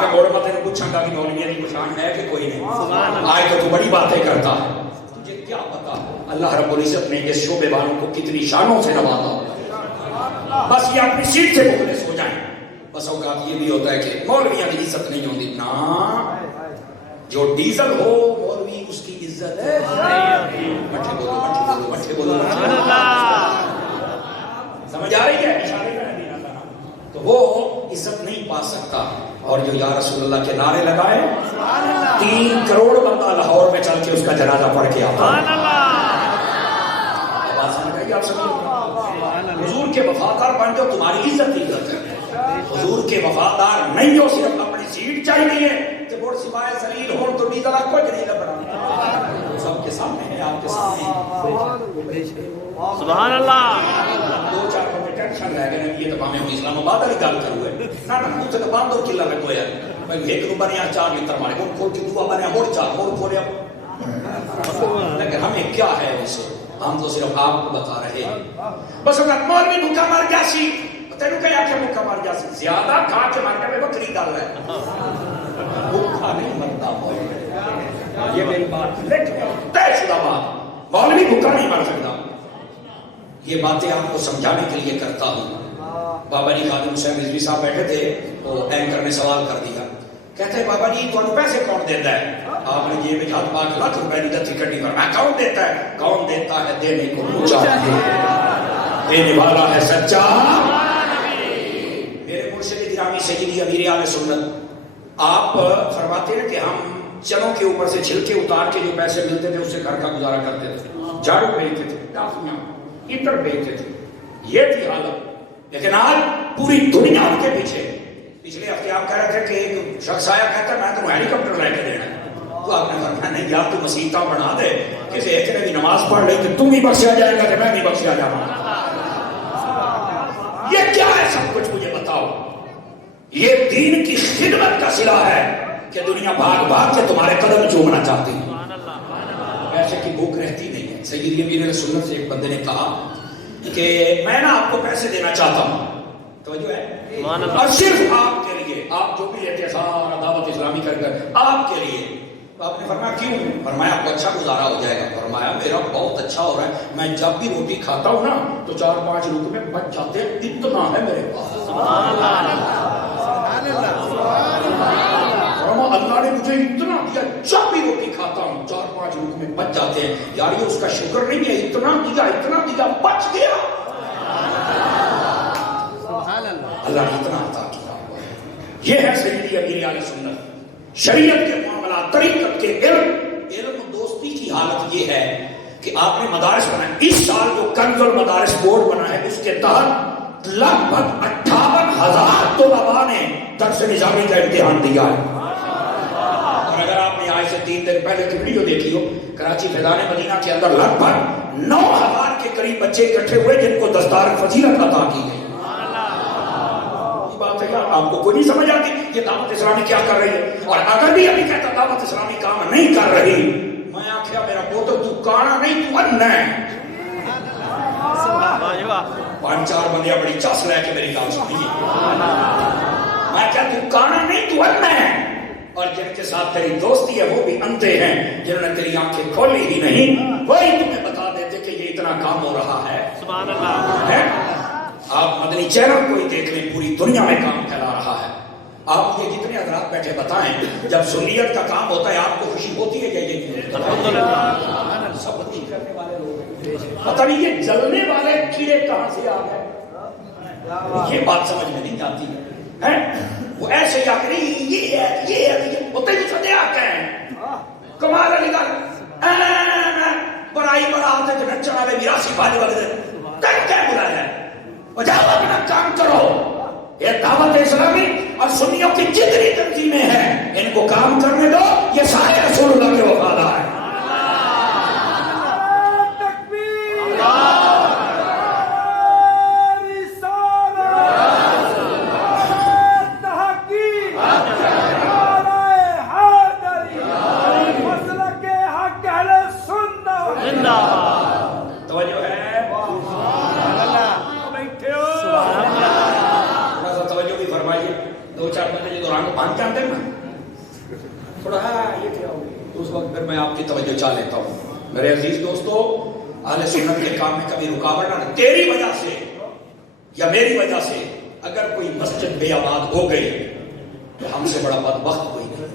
میں بڑے باتیں پوچھاں گا کہ مولوی کی پہچان ہے کہ کوئی نہیں آئے تو بڑی باتیں کرتا ہے تجھے کیا پتا اللہ رب العزت نے یہ شعبے والوں کو کتنی شانوں سے نوازا بس یہ اپنی سیٹ سے مخلص ہو جائیں بس اوقات یہ بھی ہوتا ہے کہ مولویاں کی عزت نہیں ہوتی نا جو ڈیزل ہو مولوی اس کی عزت ہے مٹھے بولو سمجھ آ رہی ہے تو وہ عزت نہیں پا سکتا اور جو یا رسول اللہ کے نعرے لگائے 3 کروڑ بندہ لاہور میں چل کے اس کا جنازہ پڑھ کے آتا حضور کے وفادار بن جاؤ تمہاری عزت ہے حضور کے وفادار نہیں ہو صرف اپنی سیٹ چاہیے کہ وہ سوائے ذلیل ہو تو ڈیزل کچھ نہیں لگنا سب کے سامنے ہے آپ کے سامنے سبحان اللہ 2-4 بندے ٹینشن رہ گئے یہ تو ہمیں اسلام آباد والی گل کرو ہے نہ کچھ تو بند اور قلعہ میں کوئی ہے بھائی ایک نو بنیا 4 لیٹر مارے وہ کھول کے دعا بنیا مڑ 4 مڑ کھولیا لیکن ہمیں کیا ہے اسے ہم تو صرف آپ کو بتا رہے ہیں بس اگر مولوی بھوکا مر گیا سی تینوں کہ آخر بھوکا مر گیا سی زیادہ کھا کے مر گیا بکری گل ہے بھوکا نہیں مرتا مولوی یہ میری بات لیکن طے شدہ بات مولوی بھوکا نہیں مر سکتا یہ باتیں آپ کو سمجھانے کے لیے کرتا ہوں بابا جی خادم حسین رضوی صاحب بیٹھے تھے تو اینکر نے سوال کر دیا کہتے ہیں بابا جی تمہیں پیسے کون دیتا ہے آپ نے یہ بھی ہاتھ پا کے لاکھ روپے کی دتی کٹی فرمایا کون دیتا ہے دینے کو چاہیے دینے والا ہے سچا میرے مرشد گرامی سیدی امیر اہل سنت آپ فرماتے ہیں کہ ہم چنوں کے اوپر سے چھلکے اتار کے جو پیسے ملتے تھے اس سے گھر کا گزارا کرتے تھے جھاڑو بیچتے تھے ٹافیاں عطر بیچتے تھے یہ تھی حالت لیکن آج پوری دنیا کے پیچھے پچھلے ہفتے آپ کہہ رہے تھے کہ ایک شخص آیا کہتا میں تمہیں ہیلی کاپٹر لے کے دینا تو آپ نے فرمایا نہیں یار تو مسیحتاں بنا دے کسی ایک نے بھی نماز پڑھ لی تو تم بھی بخشیا جائے گا کہ میں بھی بخشیا جاؤں گا یہ کیا ہے سب کچھ مجھے بتاؤ یہ دین کی خدمت کا صلہ ہے کہ دنیا بھاگ بھاگ سے تمہارے قدم چومنا چاہتی ہے پیسے کی بھوک رہتی نہیں ہے سیدی امیر سنت سے ایک بندے نے کہا کہ میں نا آپ کو پیسے دینا چاہتا ہوں توجہ ہے اور صرف آپ کے لیے آپ جو بھی لیتے ہیں سارا دعوت اسلامی کر آپ کے لیے تو آپ نے فرمایا کیوں فرمایا آپ کو اچھا گزارا ہو جائے گا فرمایا میرا بہت اچھا ہو رہا ہے میں جب بھی روٹی کھاتا ہوں نا تو 4-5 روٹی میں بچ جاتے ہیں اتنا ہے میرے پاس اللہ نے مجھے اتنا دیا جب بھی روٹی کھاتا ہوں 4-5 روٹی میں بچ جاتے ہیں یار یہ اس کا شکر نہیں ہے اتنا دیا بچ گیا اللہ نے اتنا عطا کیا یہ ہے سیدی امیر اہل سنت شریعت کے معاملات طریقت کے علم دوستی کی حالت یہ ہے کہ آپ نے مدارس بنائے اس سال جو کنز المدارس بورڈ بنا ہے اس کے تحت لگ بھگ 58,000 طلباء نے درس نظامی کا امتحان دیا ہے اور اگر آپ نے آج سے 3 دن پہلے کی ویڈیو دیکھی ہو کراچی فیضان مدینہ کے اندر لگ بھگ 9,000 کے قریب بچے اکٹھے ہوئے جن کو دستار فضیلت عطا کی گئی آپ کو کوئی نہیں سمجھ آتی یہ دعوت اسلامی کیا کر رہی ہے اور اگر بھی ابھی کہتا دعوت اسلامی کام نہیں کر رہی میں آخیا میرا پوتر تو کانا نہیں تو ان ہے 5-4 بندیاں بڑی چس لے کے میری گال سنیے میں کہا تو کانا نہیں تو ان ہے اور جن کے ساتھ تیری دوستی ہے وہ بھی اندھے ہیں جنہوں نے تیری آنکھیں کھولی ہی نہیں وہی تمہیں بتا دیتے کہ یہ کتنا کام ہو رہا ہے. سبحان اللہ. آپ مدنی چینل کو ہی دیکھ لیں, پوری دنیا میں کام پھیلا رہا ہے. آپ یہ جتنے حضرات بیٹھے بتائیں, جب سنیت کا کام ہوتا ہے آپ کو خوشی ہوتی ہے یا یہ الحمدللہ سب خوشی کرنے والے لوگ, پتہ نہیں یہ جلنے والے کیڑے کہاں سے آ گئے, یہ بات سمجھ میں نہیں آتی ہے. وہ ایسے یا کہ یہ ہوتے ہی سدے آتے ہیں کمال علی گڑھ برائی بڑھاتے تھے نچنا میں میراسی پانے والے تک کیا بلایا ہے, اور جاؤ اپنا کام کرو. یہ دعوت اسلامی اور سنیوں کی جتنی تنظیمیں ہیں ان کو کام کرنے دو, یہ سارے رسول اللہ کے وفادار ہیں. میں آپ کی توجہ چاہ لیتا ہوں. میرے عزیز دوستو, اہل سنت کے کام میں کبھی رکاوٹ نہ, تیری وجہ سے یا میری وجہ سے اگر کوئی مسجد بے آباد ہو گئی تو ہم سے بڑا بدبخت کوئی نہیں.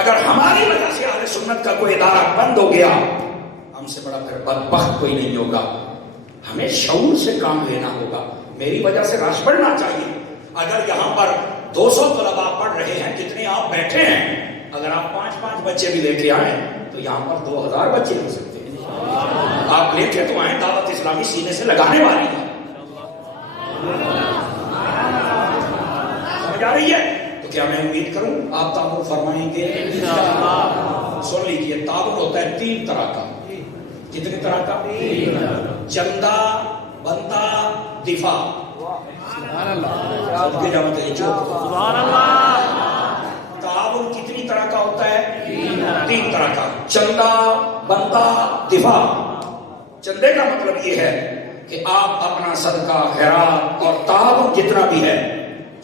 اگر ہماری وجہ سے اہل سنت کا کوئی ادارہ بند ہو گیا ہم سے بڑا پھر بدبخت کوئی نہیں ہوگا. ہمیں شعور سے کام لینا ہوگا. میری وجہ سے رش بڑھنا چاہیے. اگر یہاں پر 200 طلباء پڑھ رہے ہیں جتنے آپ بیٹھے ہیں, اگر آپ 5 بچے بھی لے کے آئیں تو یہاں پر 2000 بچے ہو سکتے ہیں. آپ لے کے تو آئیں, دعوت اسلامی سینے سے لگانے والی ہے. سمجھ آ رہی ہے؟ تو کیا میں امید کروں آپ تعاون فرمائیں گے؟ سن لیجیے, تعاون ہوتا ہے 3 طرح کا. کتنے طرح کا؟ چندہ, بندہ, دفاع. سبحان اللہ. سبحان اللہ. تعاون کتنی طرح کا ہوتا ہے؟ 3 طرح کا. چندہ, بندہ, دفاع. چندے کا مطلب یہ ہے کہ آپ اپنا صدقہ, خیرات اور تعاون جتنا بھی ہے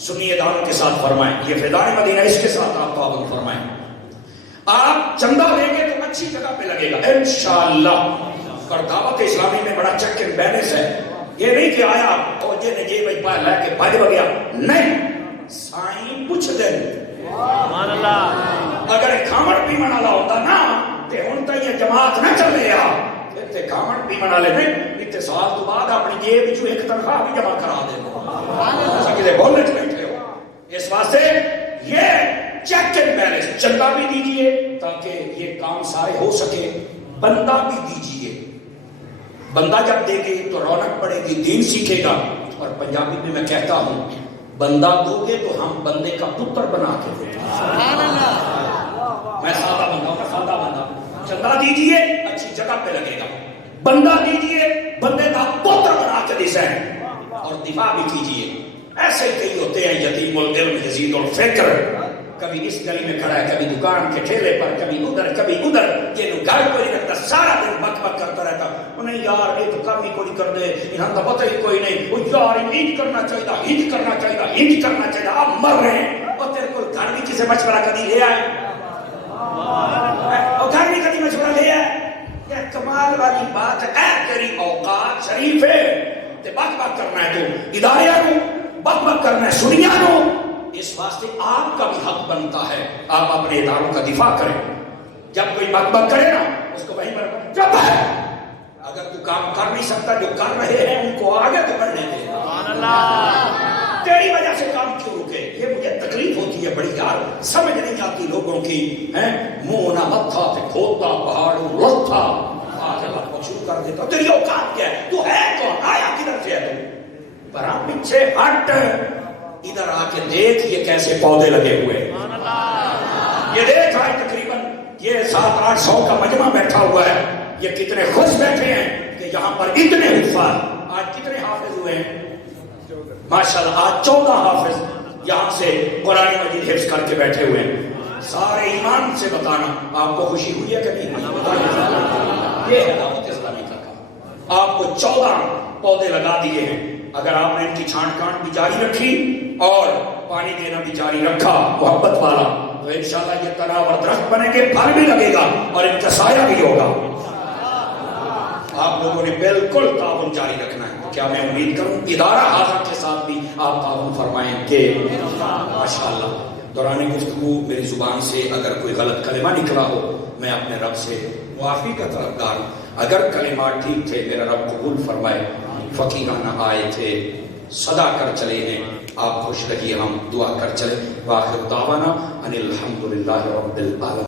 سنی اداروں کے ساتھ فرمائیں. یہ فیضان مدینہ, اس کے ساتھ آپ تعاون فرمائیں. آپ چندہ لیں گے تو اچھی جگہ پہ لگے گا انشاءاللہ. اور دعوت اسلامی میں بڑا چیک اینڈ بیلنس ہے. یہ نہیں کہ آیا اور یہ بھائی پا لے کے بھاگ گیا, نہیں. سائیں پوچھ دیں سبحان اللہ. اگر کھامڑ پیمن والا ہوتا نا تے ہن تے یہ جماعت نہ چل رہا. تے کھامڑ پیمن والے نے تے سال تو بعد اپنی جیب وچوں ایک تنخواہ بھی جمع کرا دے. ایسا کہ بولنے چ بیٹھے ہو. اس واسطے یہ چیک اینڈ بیلنس, چندہ بھی دیجیے تاکہ یہ کام سارے ہو سکے, بندہ بھی دیجیے. بندہ جب دے گے تو رونق بڑھے گی, دین سیکھے گا. اور پنجابی میں میں کہتا ہوں بندہ دو گے تو ہم بندے کا پتر بنا کے دیں. میں سادہ بندہ ہوں, سادہ بندہ. چندہ دیجیے اچھی جگہ پہ لگے گا, بندہ دیجیے بندے کا پتر بنا کے دیں, اور دفاع بھی کیجیے. ایسے کئی ہوتے ہیں یتیم العلم یزید الفکر, کبھی اس گلی میں کھڑا ہے, کبھی دکان کے ٹھیلے پر, کبھی ادھر کبھی ادھر. یہ گھر کو نہیں رکھتا, سارا دن بک بک کرتا رہتا. انہیں یار ایک کام ہی کوئی کر دے, یہاں تو پتہ ہی کوئی نہیں. وہ یار انج کرنا چاہیے, انج کرنا چاہیے, انج کرنا چاہیے. آپ مر رہے ہیں اور تیرے کو گھر بھی کسی مشورہ کبھی لے آئے, اور گھر بھی کبھی مشورہ لے آئے. یہ کمال والی بات ہے. تیری اوقات شریف ہے تے بک بک کرنا ہے, تو ادارے کو بک بک کرنا ہے, سنیا کو. اس واسطے آپ کا بھی حق بنتا ہے آپ اپنے اداروں کا دفاع کریں. جب کوئی بک بک کرے نا اس کو وہیں پر چپ ہے. اگر تو کام کر نہیں سکتا, جو کر رہے ہیں ان کو آگے تو بڑھنے دے. سبحان اللہ. تیری وجہ سے کام کیوں رکے, یہ مجھے تکلیف ہوتی ہے بڑی یار. سمجھ نہیں آتی لوگوں کی. منہ نہ متھا تے کھوتا پہاڑوں لتھا, آگے بات کو شروع کر دیتا. تیری اوقات کیا ہے, تو ہے کون, آیا کدھر سے ہے تو؟ پر آپ پیچھے ہٹ, ادھر آ کے دیکھ یہ کیسے پودے لگے ہوئے. یہ دیکھ آج تقریباً یہ 700-800 کا مجمع بیٹھا ہوا ہے. یہ کتنے خوش بیٹھے ہیں کہ یہاں پر اتنے حفاظ. آج کتنے حافظ ہوئے ہیں ماشاءاللہ, آج 14 حافظ یہاں سے قرآن مجید حفظ کر کے بیٹھے ہوئے ہیں. سارے ایمان سے بتانا آپ کو خوشی ہوئی ہے کہ نہیں؟ یہ ہے دعوت اسلامی کا کام. آپ کو 14 پودے لگا دیے ہیں. اگر آپ نے ان کی چھانٹ کانٹ بھی جاری رکھی اور پانی دینا بھی جاری رکھا محبت والا, تو انشاءاللہ یہ تنا اور درخت بنے گے, پھل بھی لگے گا اور ان کا سایہ بھی ہوگا. آپ لوگوں نے بالکل تعاون جاری رکھنا ہے. کیا میں امید کروں ادارہ حاضر کے ساتھ بھی آپ تعاون فرمائیں گے؟ ماشاءاللہ. دوران گفتگو میری زبان سے اگر کوئی غلط کلمہ نکلا ہو میں اپنے رب سے معافی کا طلبگار ہوں. اگر کلمات ٹھیک تھے میرا رب قبول فرمائے. فقیرانہ آئے تھے صدا کر چلے ہیں. آپ خوش رہیے ہم دعا کر چلے. واخر دعوانا ان الحمدللہ رب العالمین.